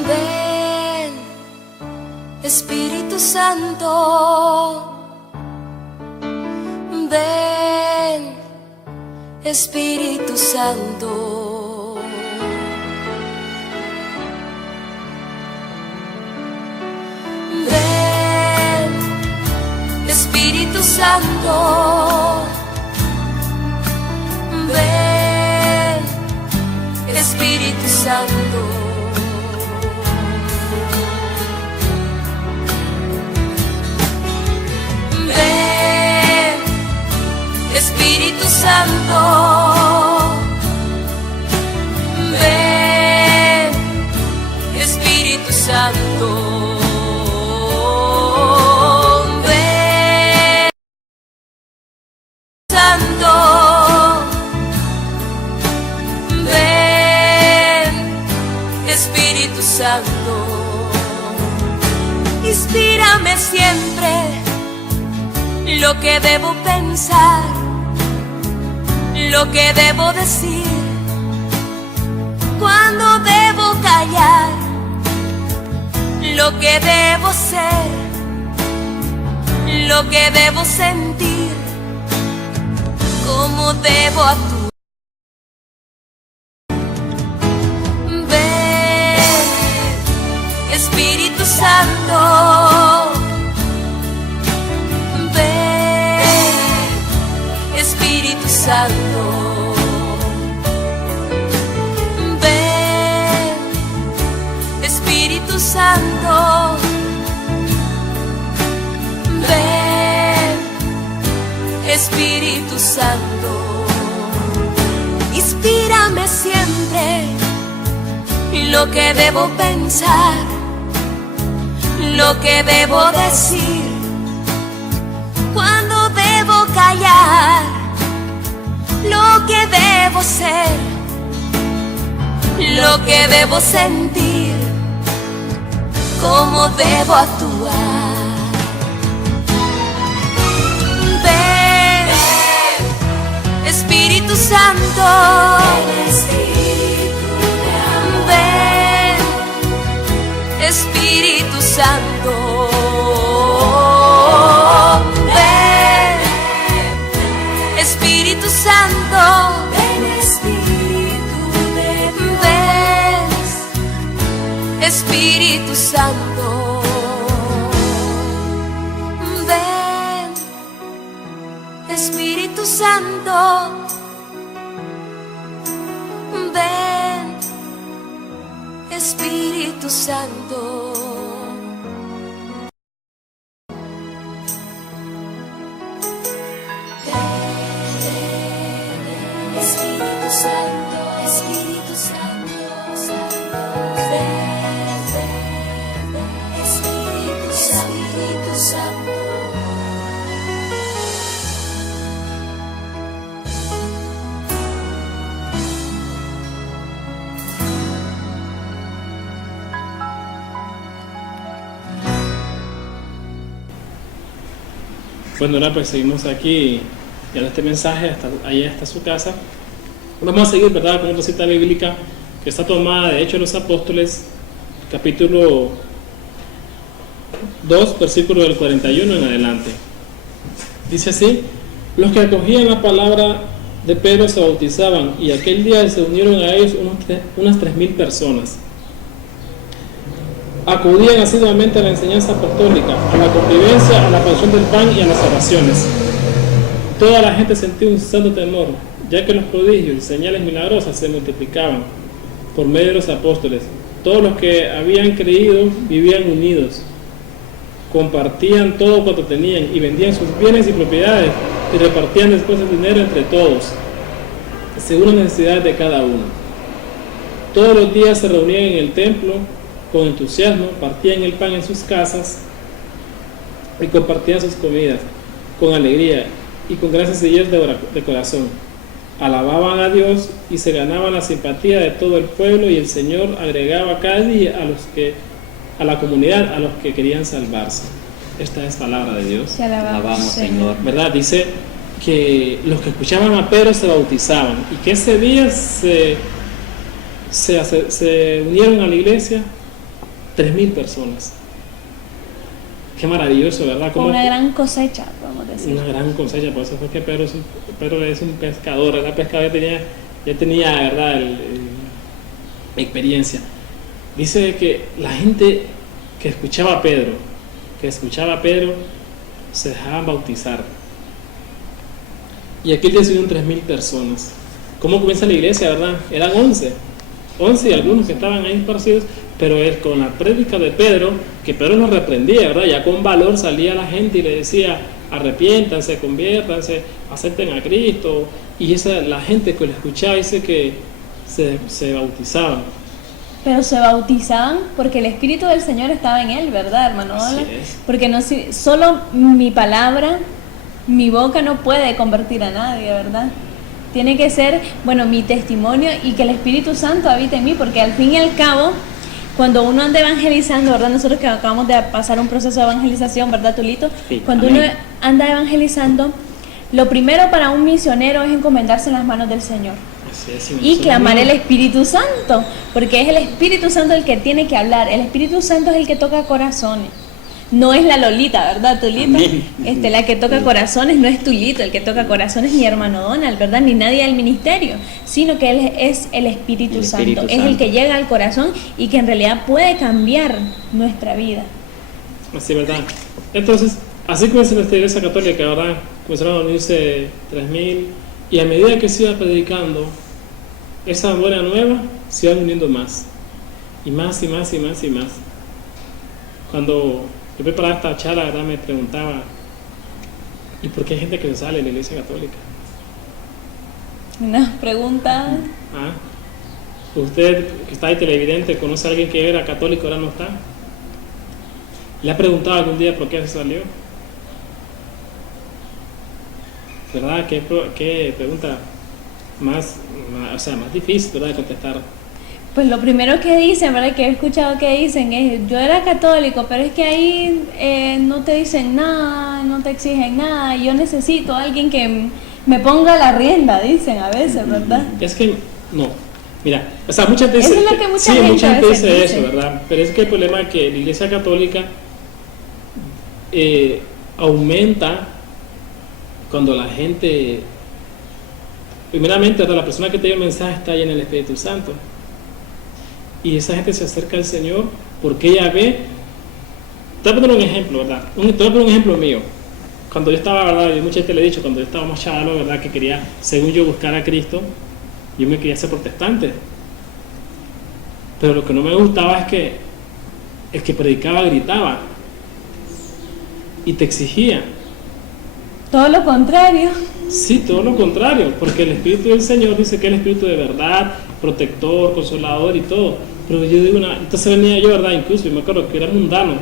Ven, Espíritu Santo. Ven, Espíritu Santo. Ven, Espíritu Santo. Ven, Espíritu Santo. Ven, Espíritu Santo. Ven, Espíritu Santo. Ven, Santo. Ven, Espíritu Santo. Inspírame siempre lo que debo pensar, lo que debo decir, cuando debo callar, lo que debo ser, lo que debo sentir, cómo debo actuar. Ven, Espíritu Santo. Espíritu Santo. Ven, Espíritu Santo. Ven, Espíritu Santo. Inspírame siempre lo que debo pensar, lo que debo decir, cuando debo callar, lo que debo ser, lo que debo sentir, cómo debo actuar. Ven, Espíritu Santo. Ven, Espíritu Santo. Ven, Espíritu Santo. Ven, Espíritu, ven, Espíritu Santo. Ven, Espíritu Santo. Ven, Espíritu Santo. Espíritu Santo, Espíritu Santo, ven, Espíritu Santo. Bueno, ahora pues seguimos aquí y en este mensaje, ahí está su casa. Vamos a seguir, ¿verdad?, con otra cita bíblica que está tomada de Hechos de los Apóstoles, capítulo 2, versículo del 41 en adelante. Dice así: los que acogían la palabra de Pedro se bautizaban, y aquel día se unieron a ellos unas 3,000 personas. Acudían asiduamente a la enseñanza apostólica, a la convivencia, a la porción del pan y a las oraciones. Toda la gente sentía un santo temor, ya que los prodigios y señales milagrosas se multiplicaban por medio de los apóstoles. Todos los que habían creído vivían unidos, compartían todo cuanto tenían y vendían sus bienes y propiedades y repartían después el dinero entre todos, según las necesidades de cada uno. Todos los días se reunían en el templo con entusiasmo, partían el pan en sus casas y compartían sus comidas con alegría y con gran sencillez de corazón. Alababan a Dios y se ganaban la simpatía de todo el pueblo, y el Señor agregaba cada día a la comunidad a los que querían salvarse. Esta es palabra de Dios. Te alabamos, Señor. ¿Verdad? Dice que los que escuchaban a Pedro se bautizaban, y que ese día se unieron a la iglesia 3.000 personas. Qué maravilloso, ¿verdad? Con una gran cosecha, podemos decir. Una gran cosecha, por eso fue que Pedro es un pescador, era pescador, ya tenía ¿verdad? Experiencia. Dice que la gente que escuchaba a Pedro, se dejaban bautizar. Y aquel día se unieron 3.000 personas. ¿Cómo comienza la iglesia, verdad? Eran 11 y algunos que estaban ahí esparcidos, pero es con la prédica de Pedro, que Pedro los reprendía, ¿verdad? Ya con valor salía la gente y le decía, arrepiéntanse, conviértanse, acepten a Cristo. Y la gente que lo escuchaba dice que se bautizaban. Pero se bautizaban porque el Espíritu del Señor estaba en él, ¿verdad, hermano? Así es. Porque solo mi palabra, mi boca no puede convertir a nadie, ¿verdad? Tiene que ser, mi testimonio y que el Espíritu Santo habite en mí, porque al fin y al cabo, cuando uno anda evangelizando, ¿verdad? Nosotros que acabamos de pasar un proceso de evangelización, ¿verdad, Tulito? Sí, cuando amén. uno anda evangelizando, lo primero para un misionero es encomendarse en las manos del Señor. Así es, Y clamar el Espíritu Santo, porque es el Espíritu Santo el que tiene que hablar. El Espíritu Santo es el que toca corazones. No es la Lolita, ¿verdad, Tulito? Amén. La que toca corazones no es Tulito, el que toca corazones ni hermano Donald, ¿verdad? Ni nadie del ministerio, sino que él es el Espíritu Santo. Es el que llega al corazón y que en realidad puede cambiar nuestra vida. Así, ¿verdad? Entonces, así comenzó nuestra iglesia católica, ¿verdad? Comenzaron a unirse 3.000 y a medida que se iba predicando esa buena nueva, se iban uniendo más. Y más y más y más y más. Cuando yo preparaba esta charla, ¿verdad? Me preguntaba, ¿y por qué hay gente que se sale de la iglesia católica? Una pregunta. ¿Ah? ¿Usted que está ahí televidente conoce a alguien que era católico y ahora no está? ¿Le ha preguntado algún día por qué se salió? ¿Verdad? ¿Qué pregunta más difícil, ¿verdad?, de contestar? Pues lo primero que dicen, ¿verdad?, que he escuchado que dicen es, yo era católico, pero es que ahí no te dicen nada, no te exigen nada, yo necesito a alguien que me ponga la rienda, dicen a veces, ¿verdad? Es que, no, mira, mucha gente Eso dice, es lo que mucha sí, gente mucha a gente veces dice dice. eso, ¿verdad? Pero es que el problema es que la iglesia católica aumenta cuando la gente, primeramente, ¿verdad?, la persona que te dio el mensaje está llena del Espíritu Santo. Y esa gente se acerca al Señor porque ella ve. Te voy a poner un ejemplo, ¿verdad? Te voy a poner un ejemplo mío. Cuando yo estaba, ¿verdad? Y mucha gente le he dicho, cuando yo estaba más chavalo, ¿verdad?, que quería, según yo, buscar a Cristo, yo me quería ser protestante. Pero lo que no me gustaba es que el que predicaba gritaba y te exigía. Todo lo contrario. Sí, todo lo contrario, porque el Espíritu del Señor dice que es el Espíritu de verdad, protector, consolador y todo. Pero yo digo, entonces venía yo, ¿verdad? Incluso, yo me acuerdo que era mundano.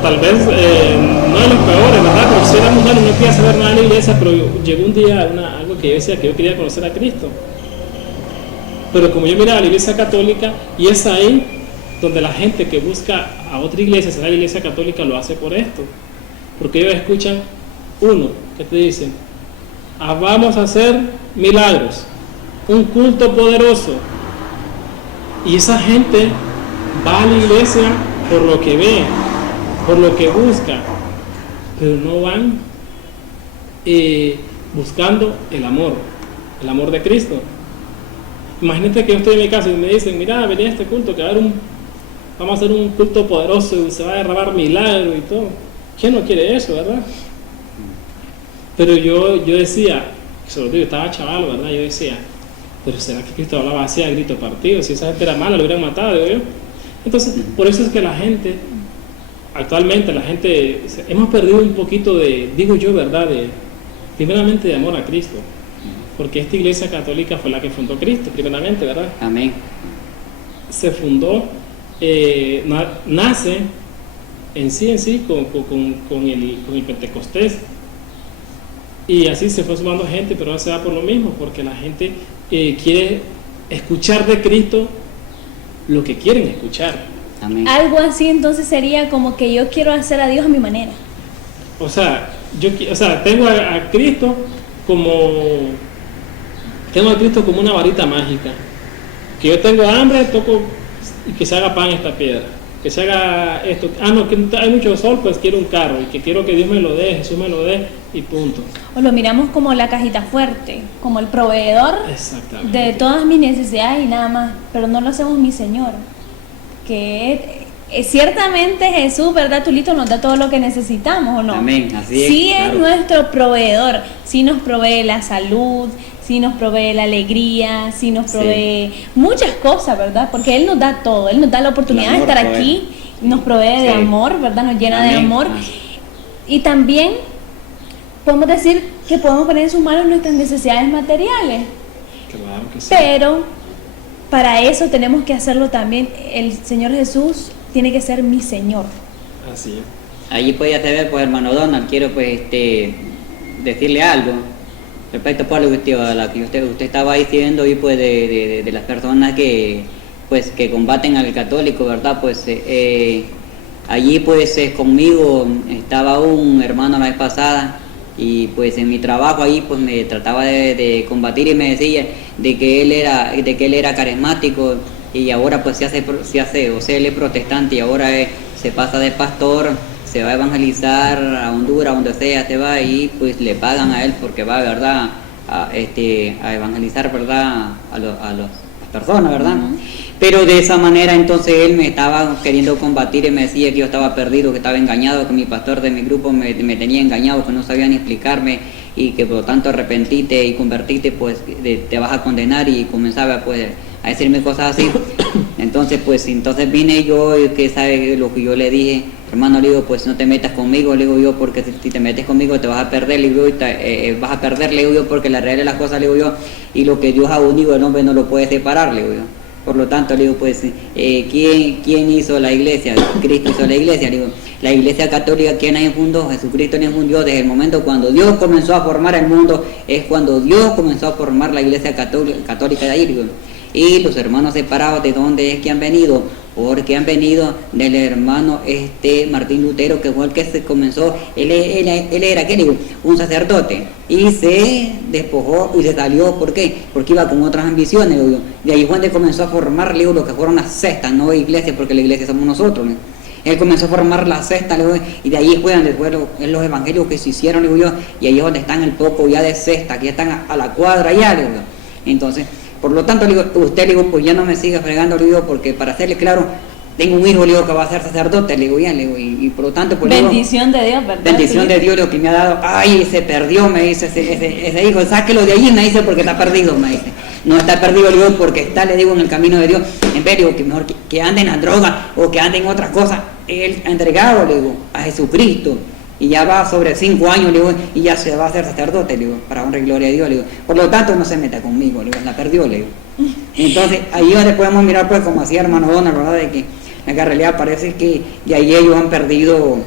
Tal vez no de los peores, ¿verdad? Pero si era mundano, no quería saber nada de la iglesia, pero llegó un día algo que yo decía que yo quería conocer a Cristo. Pero como yo miraba la iglesia católica, y es ahí donde la gente que busca a otra iglesia, será la iglesia católica, lo hace por esto. Porque ellos escuchan uno que te dice, vamos a hacer milagros, un culto poderoso. Y esa gente va a la iglesia por lo que ve, por lo que busca, pero no van buscando el amor de Cristo. Imagínate que yo estoy en mi casa y me dicen, mira, vení a este culto, que vamos a hacer un culto poderoso y se va a derramar milagros y todo. ¿Quién no quiere eso, verdad? Pero yo decía, sobre todo yo estaba chaval, ¿verdad? Yo decía, pero ¿será que Cristo hablaba así a grito partido? Si esa gente era mala, lo hubieran matado, digo yo. Entonces, por eso es que actualmente la gente, hemos perdido un poquito digo yo, ¿verdad? Primeramente de amor a Cristo. Porque esta iglesia católica fue la que fundó Cristo, primeramente, ¿verdad? Amén. Se fundó, nace en sí con el Pentecostés, y así se fue sumando gente, pero ahora se da por lo mismo, porque la gente quiere escuchar de Cristo lo que quieren escuchar. Amén. Algo así entonces sería como que yo quiero hacer a Dios a mi manera. O sea, tengo a Cristo como una varita mágica que yo tengo hambre, toco y que se haga pan esta piedra, que se haga esto, no, que hay mucho sol, pues quiero un carro, y que quiero que Dios me lo dé, Jesús me lo dé, y punto. O lo miramos como la cajita fuerte, como el proveedor Exactamente. de todas mis necesidades y nada más, pero no lo hacemos mi Señor, que ciertamente Jesús, ¿verdad, Tulito? Nos da todo lo que necesitamos, ¿o no? Amén, así es, Sí, claro. es nuestro proveedor, sí nos provee la salud, sí nos provee la alegría, sí nos Sí. provee muchas cosas, ¿verdad? Porque Él nos da todo, Él nos da la oportunidad de El amor estar provee. aquí, nos provee de Sí. amor, ¿verdad? Nos llena de Amén. amor. Ah. Y también podemos decir que podemos poner en sus manos nuestras necesidades materiales, Claro que sí. pero para eso tenemos que hacerlo también. El Señor Jesús tiene que ser mi Señor. Así es. Allí podía saber, pues hermano Donald, quiero pues decirle algo respecto a lo que usted estaba diciendo y pues de las personas que pues que combaten al católico, ¿verdad? Pues allí pues conmigo estaba un hermano la vez pasada y pues en mi trabajo ahí pues me trataba de combatir y me decía de que él era carismático y ahora pues se hace, o sea, él es protestante y ahora se pasa de pastor, se va a evangelizar a Honduras, donde sea, se va y pues le pagan a él porque va, ¿verdad? A evangelizar, ¿verdad? A las personas, ¿verdad? Pero de esa manera entonces él me estaba queriendo combatir y me decía que yo estaba perdido, que estaba engañado, que mi pastor de mi grupo me tenía engañado, que no sabía ni explicarme y que por lo tanto arrepentite y convertite pues te vas a condenar y comenzaba pues a decirme cosas así. Entonces vine yo y que sabe lo que yo le dije, hermano, le digo, pues no te metas conmigo, le digo yo, porque si te metes conmigo te vas a perder, le digo, vas a perder, le digo yo, porque la realidad de las cosas, le digo yo, y lo que Dios ha unido el hombre no lo puede separar, le digo yo. Por lo tanto, le digo, pues, ¿quién hizo la iglesia? Cristo hizo la iglesia, le digo. La iglesia católica, ¿quién la fundó? Jesucristo la fundó desde el momento cuando Dios comenzó a formar el mundo, es cuando Dios comenzó a formar la iglesia católica de ahí, le digo. Y los hermanos separados, ¿de dónde es que han venido? Porque han venido del hermano Martín Lutero, que fue el que se comenzó, él era, ¿qué digo? Un sacerdote, y se despojó y se salió, ¿por qué? Porque iba con otras ambiciones, digo. De ahí fue donde comenzó a formar, digo, lo que fueron las sectas, no iglesias, porque la iglesia somos nosotros, ¿no? Él comenzó a formar la secta, y de ahí fue donde fueron los evangelios que se hicieron, digo yo, y ahí es donde están el poco ya de secta, que ya están a la cuadra ya, digo. Entonces, por lo tanto, le digo, usted, le digo, pues ya no me siga fregando, le digo, porque para hacerle claro, tengo un hijo, le digo, que va a ser sacerdote, le digo, ya, le digo, y por lo tanto, pues Bendición de Dios, ¿verdad? bendición de Dios, lo que me ha dado, ay, se perdió, me dice ese hijo, sáquelo de allí, me dice, porque está perdido, me dice. No está perdido, le digo, porque está, le digo, en el camino de Dios. En vez, le digo, que mejor que ande en la droga o que ande en otras cosas, él ha entregado, le digo, a Jesucristo. Y ya va sobre 5 años, le digo, y ya se va a hacer sacerdote, le digo, para honra y gloria a Dios, le digo. Por lo tanto, no se meta conmigo, le digo, la perdió, le digo. Entonces, ahí donde podemos mirar, pues, como hacía hermano Donald, ¿verdad? De que en realidad parece que de ahí ellos han perdido,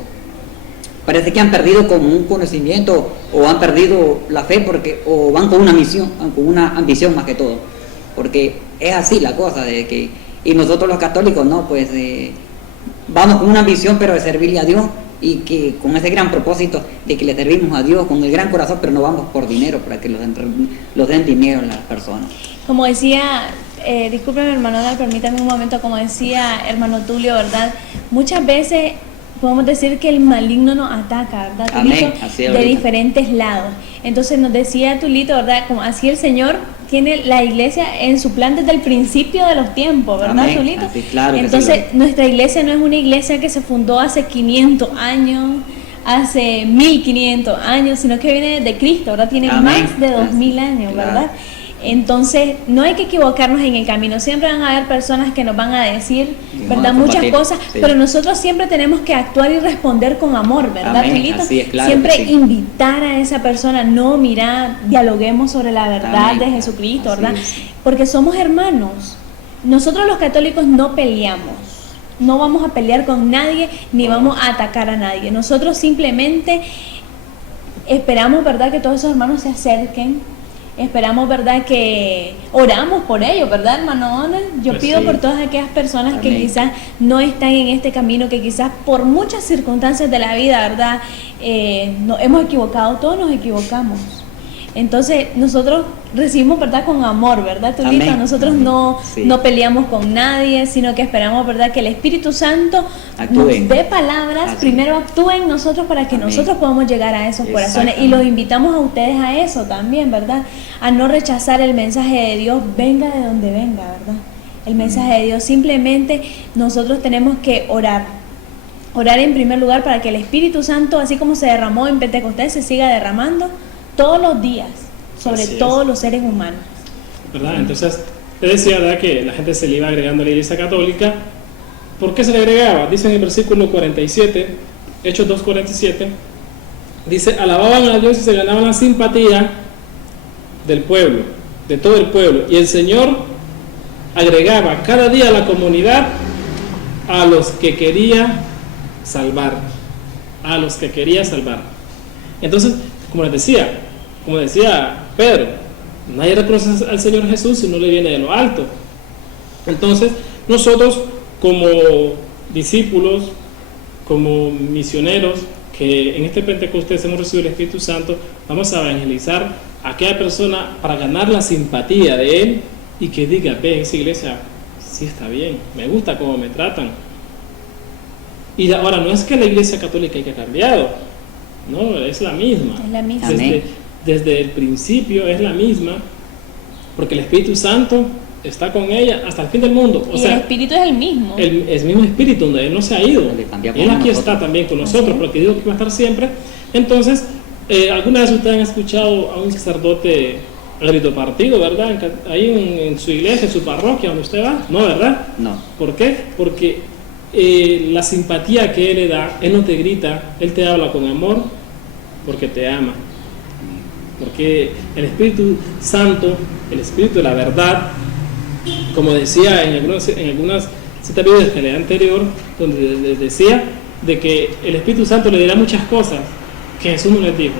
parece que han perdido como un conocimiento, o han perdido la fe, porque, o van con una misión, con una ambición más que todo. Porque es así la cosa, de que, y nosotros los católicos, no, pues, vamos con una ambición, pero de servirle a Dios, y que con ese gran propósito de que le servimos a Dios con el gran corazón, pero no vamos por dinero, para que los den dinero a las personas. Como decía, discúlpeme hermano, permítame un momento, como decía hermano Tulio, ¿verdad? Muchas veces podemos decir que el maligno nos ataca, ¿verdad, Tulito? Amén, así es, de ahorita. diferentes lados. Entonces nos decía Tulito, ¿verdad? Como así el Señor tiene la iglesia en su plan desde el principio de los tiempos, ¿verdad, Amén, Tulito? así, claro que sí, Entonces, Gloria. nuestra iglesia no es una iglesia que se fundó hace 500 años, hace 1500 años, sino que viene de Cristo, ¿verdad? Tiene Amén, más de 2000 años, claro. ¿verdad? Entonces, no hay que equivocarnos en el camino. Siempre van a haber personas que nos van a decir, Y ¿verdad? van a Muchas combatir, cosas, sí. pero nosotros siempre tenemos que actuar y responder con amor, ¿verdad, Amén, Tulito? así es, claro Siempre que sí. invitar a esa persona, no, mira, dialoguemos sobre la verdad Amén, de Jesucristo, así ¿verdad? es. Porque somos hermanos. Nosotros los católicos no peleamos. No vamos a pelear con nadie, ni vamos a atacar a nadie. Nosotros simplemente esperamos, ¿verdad?, que todos esos hermanos se acerquen. Esperamos, ¿verdad?, que oramos por ellos, ¿verdad, hermano Donald? Yo Pues pido sí. por todas aquellas personas que Amén. quizás no están en este camino, que quizás por muchas circunstancias de la vida, ¿verdad?, nos hemos equivocado, todos nos equivocamos. Entonces nosotros recibimos, ¿verdad? Con amor, ¿verdad, Tulita? Amén. Nosotros no, Sí. no peleamos con nadie, sino que esperamos, ¿verdad? Que el Espíritu Santo Actúe. nos dé palabras, Así. primero actúe en nosotros para que Amén. nosotros podamos llegar a esos corazones. Y los invitamos a ustedes a eso también, ¿verdad? A no rechazar el mensaje de Dios, venga de donde venga, ¿verdad? El mensaje de Dios, simplemente nosotros tenemos que orar. Orar en primer lugar para que el Espíritu Santo, así como se derramó en Pentecostés, se siga derramando todos los días sobre Así es. todos los seres humanos. ¿Verdad? Entonces, te decía, ¿verdad?, que la gente se le iba agregando a la Iglesia Católica. ¿Por qué se le agregaba? Dice en el versículo 47, Hechos 2:47, dice, alababan a Dios y se ganaban la simpatía del pueblo, de todo el pueblo. Y el Señor agregaba cada día a la comunidad a los que quería salvar. A los que quería salvar. Entonces, como decía Pedro, nadie reconoce al Señor Jesús si no le viene de lo alto. Entonces, nosotros como discípulos, como misioneros, que en este Pentecostés hemos recibido el Espíritu Santo, vamos a evangelizar a aquella persona para ganar la simpatía de Él y que diga, ve, esa iglesia sí está bien, me gusta cómo me tratan. Y ahora, no es que la Iglesia Católica haya cambiado, no, es la misma. Es la misma. Amén. Desde el principio es la misma, porque el Espíritu Santo está con ella hasta el fin del mundo. O Y sea, el Espíritu es el mismo. el mismo Espíritu, donde Él no se ha ido. Le cambiamos Él a aquí nosotros. está también con nosotros, Así es. porque dijo que iba a estar siempre. Entonces, ¿alguna vez ustedes han escuchado a un sacerdote a grito partido, verdad? Ahí en su iglesia, en su parroquia, donde usted va. No, ¿verdad? No. ¿Por qué? Porque la simpatía que Él le da, Él no te grita, Él te habla con amor, porque te ama. Porque el Espíritu Santo, el Espíritu de la verdad, como decía en algunas citas bíblicas que leí anterior, donde les decía de que el Espíritu Santo le dirá muchas cosas que Jesús no les dijo.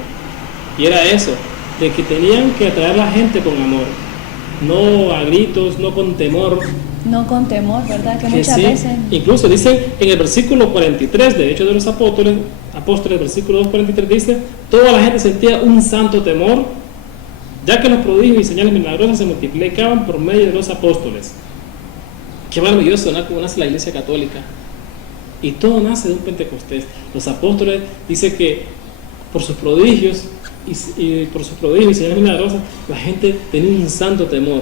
Y era eso, de que tenían que atraer a la gente con amor, no a gritos, no con temor. No con temor, ¿verdad? Que Que muchas sí, veces... incluso dice en el versículo 43 de Hechos de los Apóstoles, versículo 2:43, dice, toda la gente sentía un santo temor, ya que los prodigios y señales milagrosas se multiplicaban por medio de los apóstoles. Qué maravilloso, ¿no?, como nace la Iglesia Católica. Y todo nace de un Pentecostés. Los apóstoles dice que por sus prodigios y por sus prodigios y señales milagrosas, la gente tenía un santo temor.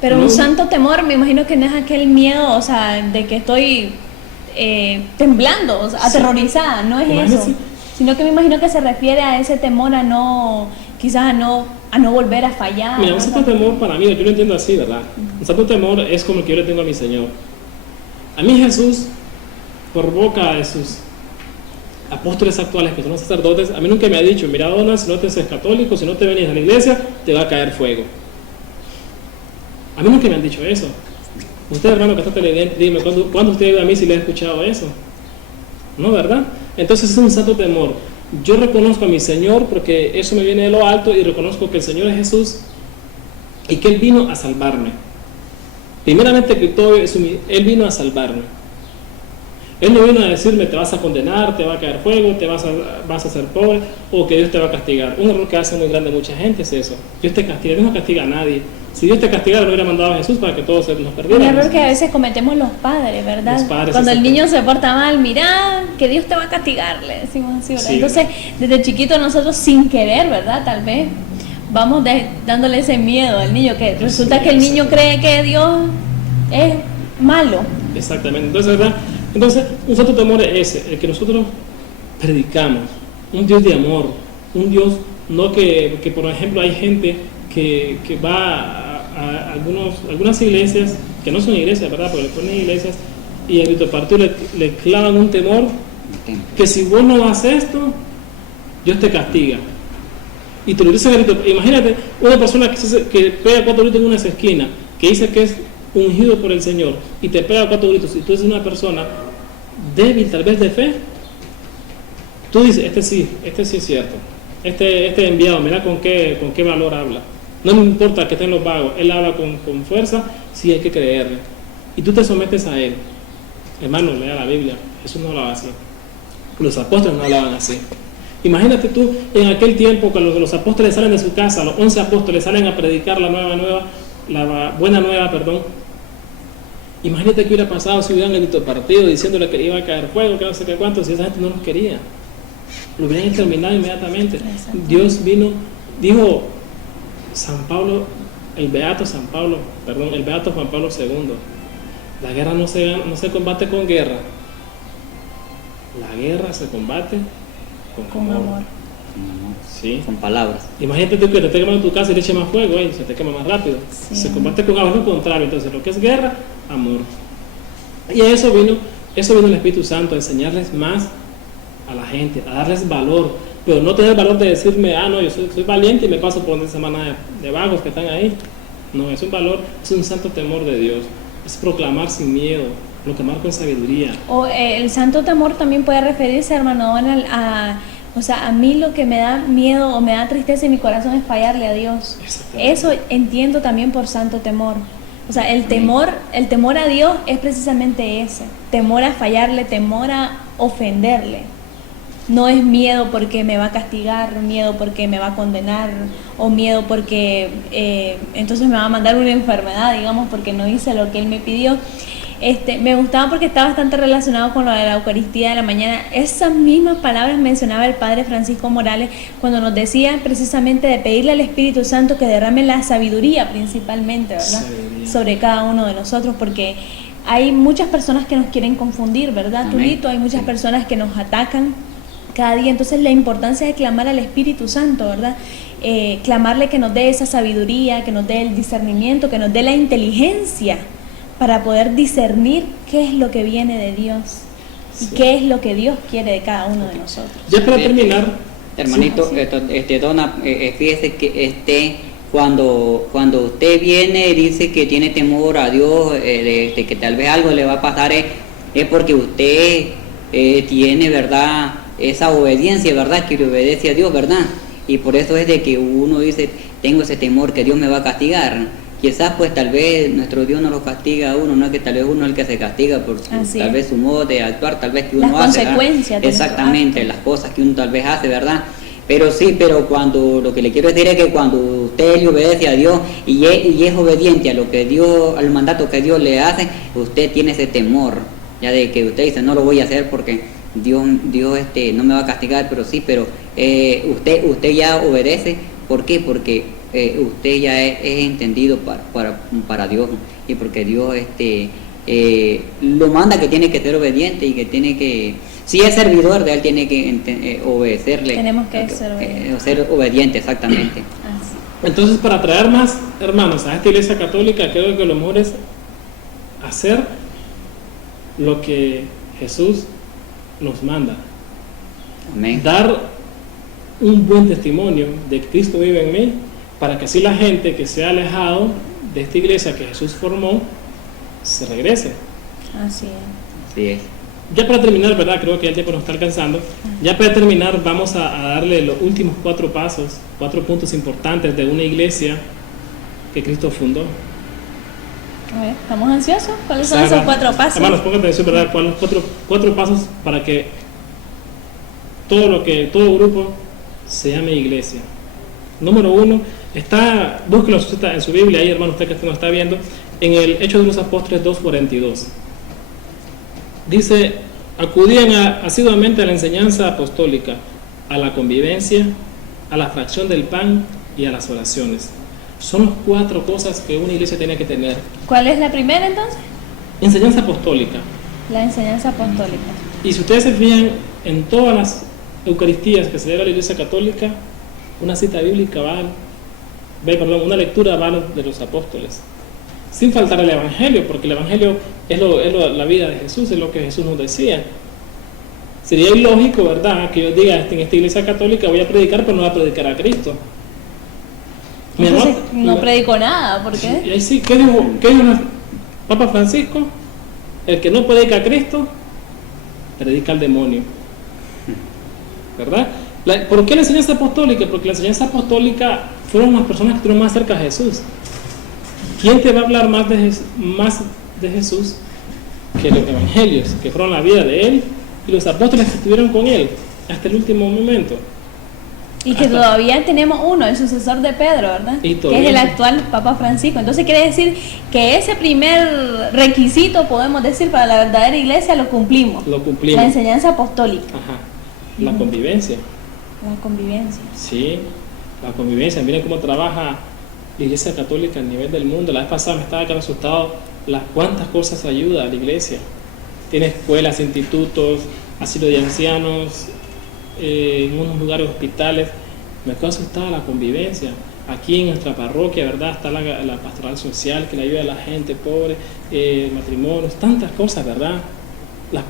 Pero ¿No? un santo temor, me imagino que no es aquel miedo, o sea, de que estoy temblando, o sea, Sí. aterrorizada, no es Imagínese. eso. Sino que me imagino que se refiere a ese temor a no, quizás a no volver a fallar. Mira, un ¿verdad? santo temor para mí, yo lo entiendo así, ¿verdad? Un santo temor es como el que yo le tengo a mi Señor. A mí Jesús, por boca de sus apóstoles actuales, que son los sacerdotes, a mí nunca me ha dicho, mira, Dona, si no te haces católico, si no te venís a la iglesia, te va a caer fuego. A mí nunca me han dicho eso. Usted, hermano que está televidente, dime, ¿cuándo usted ha ido a mí si le ha escuchado eso? No, ¿verdad? Entonces es un santo temor. Yo reconozco a mi Señor porque eso me viene de lo alto y reconozco que el Señor es Jesús y que Él vino a salvarme. Primeramente que todo, Él vino a salvarme. Él no vino a decirme te vas a condenar, te va a caer fuego, vas a ser pobre o que Dios te va a castigar. Un error que hace muy grande mucha gente es eso. Dios te castiga, Dios no castiga a nadie. Si Dios te castigara, no hubiera mandado a Jesús para que todos nos Un perdiéramos. error que a veces cometemos los padres, ¿verdad? Los padres, Cuando el exacto. niño se porta mal, mira, que Dios te va a castigar, le decimos así, ¿verdad? Sí. Entonces, desde chiquito nosotros sin querer, ¿verdad? Tal vez vamos dándole ese miedo al niño, que resulta que el niño cree que Dios es malo. Exactamente. Entonces, ¿verdad? Entonces, un santo temor es ese, el que nosotros predicamos. Un Dios de amor. Un Dios, no que por ejemplo, hay gente que va a algunas iglesias, que no son iglesias, ¿verdad? Porque le ponen iglesias y a grito partido le clavan un temor que si vos no haces esto, Dios te castiga. Y te lo dicen a grito. Imagínate una persona que pega 4 gritos en una esquina, que dice que es ungido por el Señor y te pega 4 gritos y tú eres una persona débil tal vez de fe, tú dices, este sí es cierto, este enviado, mira con qué valor habla, no me importa que estén los vagos, él habla con fuerza, sí hay que creerle, y tú te sometes a él. Hermano, lea la Biblia, Jesús no hablaba así, los apóstoles no hablaban así. Imagínate tú en aquel tiempo que los apóstoles salen de su casa, los 11 apóstoles salen a predicar la buena nueva, perdón. Imagínate qué hubiera pasado si hubieran grito partido diciéndole que iba a caer fuego, que no sé qué cuánto, si esa gente no los quería. Lo hubieran exterminado inmediatamente. Dios vino, dijo San Pablo, el beato Juan Pablo II, la guerra no se combate con guerra, la guerra se combate con amor. Sí. Con palabras. Imagínate tú que te esté quemando tu casa y le eche más fuego, se te quema más rápido. Sí. Se combate con amor, lo contrario. Entonces, lo que es guerra, amor. Y a eso vino el Espíritu Santo, a enseñarles más a la gente, a darles valor, pero no tener valor de decirme, no, yo soy valiente y me paso por una semana de vagos que están ahí. No, es un valor, es un santo temor de Dios, es proclamar sin miedo, proclamar con sabiduría. O el santo temor también puede referirse, hermano Donald, a mí lo que me da miedo o me da tristeza en mi corazón es fallarle a Dios. Eso entiendo también por santo temor. O sea, el temor a Dios es precisamente ese, temor a fallarle, temor a ofenderle. No es miedo porque me va a castigar, miedo porque me va a condenar, o miedo porque entonces me va a mandar una enfermedad, digamos, porque no hice lo que Él me pidió. Me gustaba porque está bastante relacionado con lo de la Eucaristía de la mañana. Esas mismas palabras mencionaba el Padre Francisco Morales cuando nos decía precisamente de pedirle al Espíritu Santo que derrame la sabiduría principalmente, ¿verdad? Sabiduría. Sobre cada uno de nosotros, porque hay muchas personas que nos quieren confundir, ¿verdad, Tulito? Hay muchas personas que nos atacan cada día. Entonces la importancia de clamar al Espíritu Santo, ¿verdad? Clamarle que nos dé esa sabiduría, que nos dé el discernimiento, que nos dé la inteligencia para poder discernir qué es lo que viene de Dios y qué es lo que Dios quiere de cada uno de nosotros. Ya para terminar, hermanito, Dona, fíjese que cuando usted viene y dice que tiene temor a Dios, que tal vez algo le va a pasar, es porque usted tiene, ¿verdad?, esa obediencia, ¿verdad?, que le obedece a Dios, ¿verdad? Y por eso es de que uno dice, tengo ese temor que Dios me va a castigar. Quizás pues tal vez nuestro Dios no lo castiga a uno, no es que tal vez uno es el que se castiga por tal vez su modo de actuar, tal vez que uno hace. Las consecuencias. Exactamente, las cosas que uno tal vez hace, ¿verdad? Pero sí, pero cuando lo que le quiero decir es que cuando usted le obedece a Dios y es obediente a lo que Dios, al mandato que Dios le hace, usted tiene ese temor, ya de que usted dice, no lo voy a hacer porque Dios no me va a castigar, pero sí, pero usted ya obedece. ¿Por qué? Porque usted ya es entendido para Dios, y porque Dios lo manda que tiene que ser obediente y que tiene que, si es servidor de Él, tiene que obedecerle. Tenemos que ser obediente, exactamente. Entonces, para traer más hermanos a esta iglesia católica, creo que lo mejor es hacer lo que Jesús nos manda. Amén. Dar un buen testimonio de que Cristo vive en mí, para que así la gente que se ha alejado de esta iglesia que Jesús formó se regrese. Así es. Así es. Ya para terminar, ¿verdad? Creo que el tiempo nos está alcanzando. Ya para terminar, vamos a darle los últimos 4 pasos, 4 puntos importantes de una iglesia que Cristo fundó. A ver, ¿estamos ansiosos? ¿Cuáles son esos 4 pasos? Hermanos, pongan atención, ¿verdad? ¿Cuáles son los 4 pasos para que todo grupo se llame iglesia? Número 1, búsquenlo en su Biblia, ahí, hermano, usted que nos está viendo, en el Hechos de los Apóstoles 2:42. Dice, acudían asiduamente a la enseñanza apostólica, a la convivencia, a la fracción del pan y a las oraciones. Son las 4 cosas que una iglesia tiene que tener. ¿Cuál es la primera entonces? Enseñanza apostólica. La enseñanza apostólica. Y si ustedes se fijan en todas las Eucaristías que celebra la Iglesia Católica, una cita bíblica una lectura va de los apóstoles, sin faltar el Evangelio, porque el Evangelio es la vida de Jesús, es lo que Jesús nos decía. Sería ilógico, ¿verdad?, que yo diga, en esta Iglesia Católica voy a predicar, pero no voy a predicar a Cristo. Entonces, no predico nada, ¿por qué? Sí, ¿qué dijo Papa Francisco? El que no predica a Cristo, predica al demonio, ¿verdad? ¿Por qué la enseñanza apostólica? Porque la enseñanza apostólica fueron las personas que estuvieron más cerca de Jesús. ¿Quién te va a hablar más de Jesús que los evangelios, que fueron la vida de Él y los apóstoles que estuvieron con Él hasta el último momento? Y que hasta- todavía tenemos uno, el sucesor de Pedro, ¿verdad? Y Que todavía es el sí. actual Papa Francisco. Entonces quiere decir que ese primer requisito, podemos decir, para la verdadera iglesia lo cumplimos. Lo cumplimos. La enseñanza apostólica, Ajá. La convivencia. la convivencia. Sí, la convivencia. Miren cómo trabaja la Iglesia Católica a nivel del mundo. La vez pasada me estaba quedando asustado las cuantas cosas ayuda a la Iglesia. Tiene escuelas, institutos, asilo de ancianos, en unos lugares hospitales. Me quedo asustado la convivencia. Aquí en nuestra parroquia, ¿verdad? Está la pastoral social que le ayuda a la gente pobre, matrimonios, tantas cosas, ¿verdad? La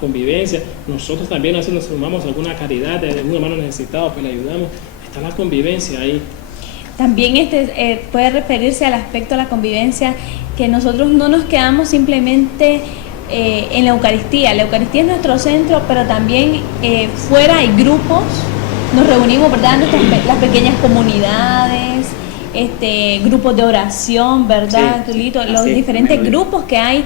convivencia. Nosotros también a veces nos sumamos a alguna caridad de algún hermano necesitado, pues le ayudamos. Está la convivencia ahí. También puede referirse al aspecto de la convivencia, que nosotros no nos quedamos simplemente en la Eucaristía. La Eucaristía es nuestro centro, pero también fuera hay grupos, nos reunimos, ¿verdad? Las pequeñas comunidades, grupos de oración, ¿verdad, Sí, Tulito? así Los es, diferentes muy bien. grupos que hay,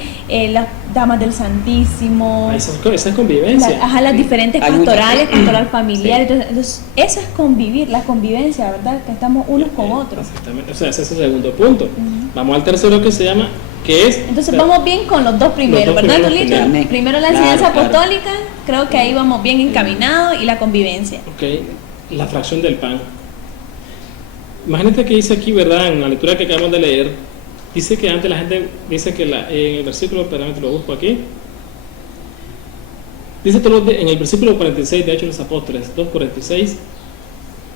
las Damas del Santísimo, Esa es convivencia. las diferentes Hay muchas- pastorales, pastoral familiar. Sí. Entonces, eso es convivir, la convivencia, ¿verdad? Que estamos unos con otros. Exactamente. O sea, ese es el segundo punto. Vamos al tercero que se llama, que es... Entonces vamos bien con los dos primeros, Los dos ¿verdad, primeros Tulito? primeros. Primero la Claro, enseñanza claro. apostólica, creo que ahí vamos bien encaminados, y la convivencia. Ok, la fracción del pan. Imagínate que dice aquí, ¿verdad? En la lectura que acabamos de leer, dice que antes la gente dice que en el versículo, espérame, lo busco aquí. Dice en el versículo 46 de Hechos de los Apóstoles, 2:46,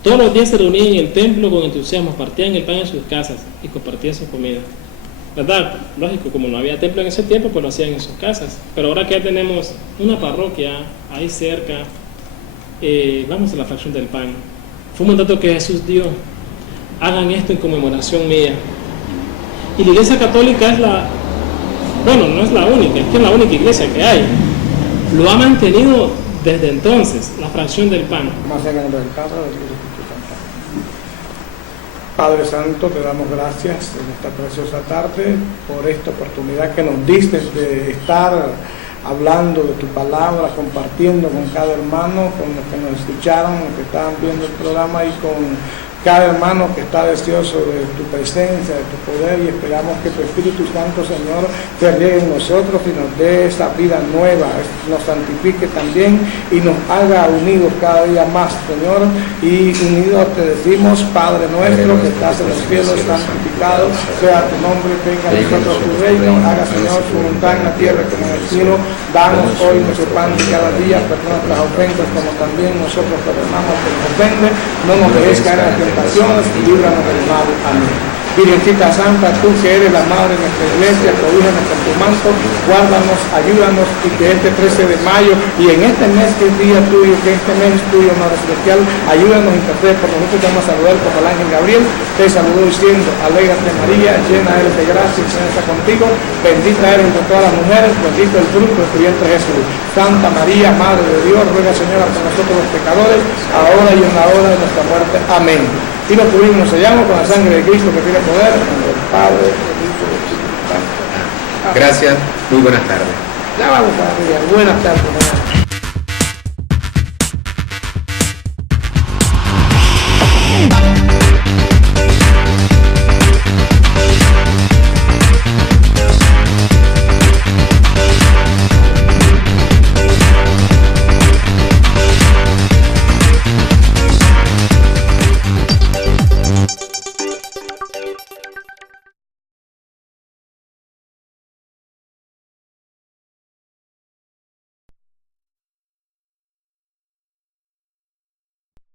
todos los días se reunían en el templo con entusiasmo, partían el pan en sus casas y compartían su comida. ¿Verdad? Lógico, como no había templo en ese tiempo, pues lo hacían en sus casas. Pero ahora que ya tenemos una parroquia ahí cerca, vamos a la fracción del pan. Fue un mandato que Jesús dio. Hagan esto en conmemoración mía. Y la Iglesia Católica es no es la única, es que es la única iglesia que hay. Lo ha mantenido desde entonces, la fracción del pan. Más en el nombre del Padre, del Hijo y del Espíritu Santo. Padre Santo, te damos gracias en esta preciosa tarde por esta oportunidad que nos diste de estar hablando de tu palabra, compartiendo con cada hermano, con los que nos escucharon, los que estaban viendo el programa, y con cada hermano que está deseoso de tu presencia, de tu poder, y esperamos que tu Espíritu Santo, Señor, te riegue en nosotros y nos dé esa vida nueva, nos santifique también y nos haga unidos cada día más, Señor, y unidos te decimos, Padre nuestro que estás en los cielos, santificado sea tu nombre, venga a nosotros tu reino, haga, Señor, su voluntad en la tierra como en el cielo. Danos hoy nuestro pan de cada día, perdona nuestras ofensas como también nosotros perdonamos a quien nos ofende, no nos dejes caer en la tentación y líbranos del mal. Amén. Virgencita Santa, tú que eres la madre de nuestra iglesia, cobíjanos con tu manto, guárdanos, ayúdanos, y que este 13 de mayo y en este mes que es día tuyo, que este mes tuyo, Madre Celestial, ayúdanos a interceder por nosotros. Te vamos a saludar como el ángel Gabriel, te saludó diciendo, alégrate María, llena eres de gracia, el Señor está contigo, bendita eres entre todas las mujeres, bendito el fruto de tu vientre Jesús. Santa María, Madre de Dios, ruega, Señora, por nosotros los pecadores, ahora y en la hora de nuestra muerte. Amén. Y lo cubrimos, nos sellamos con la sangre de Cristo que tiene poder, en el Padre, el Hijo y el Espíritu Santo. Gracias, muy buenas tardes. Ya vamos, María. Buenas tardes.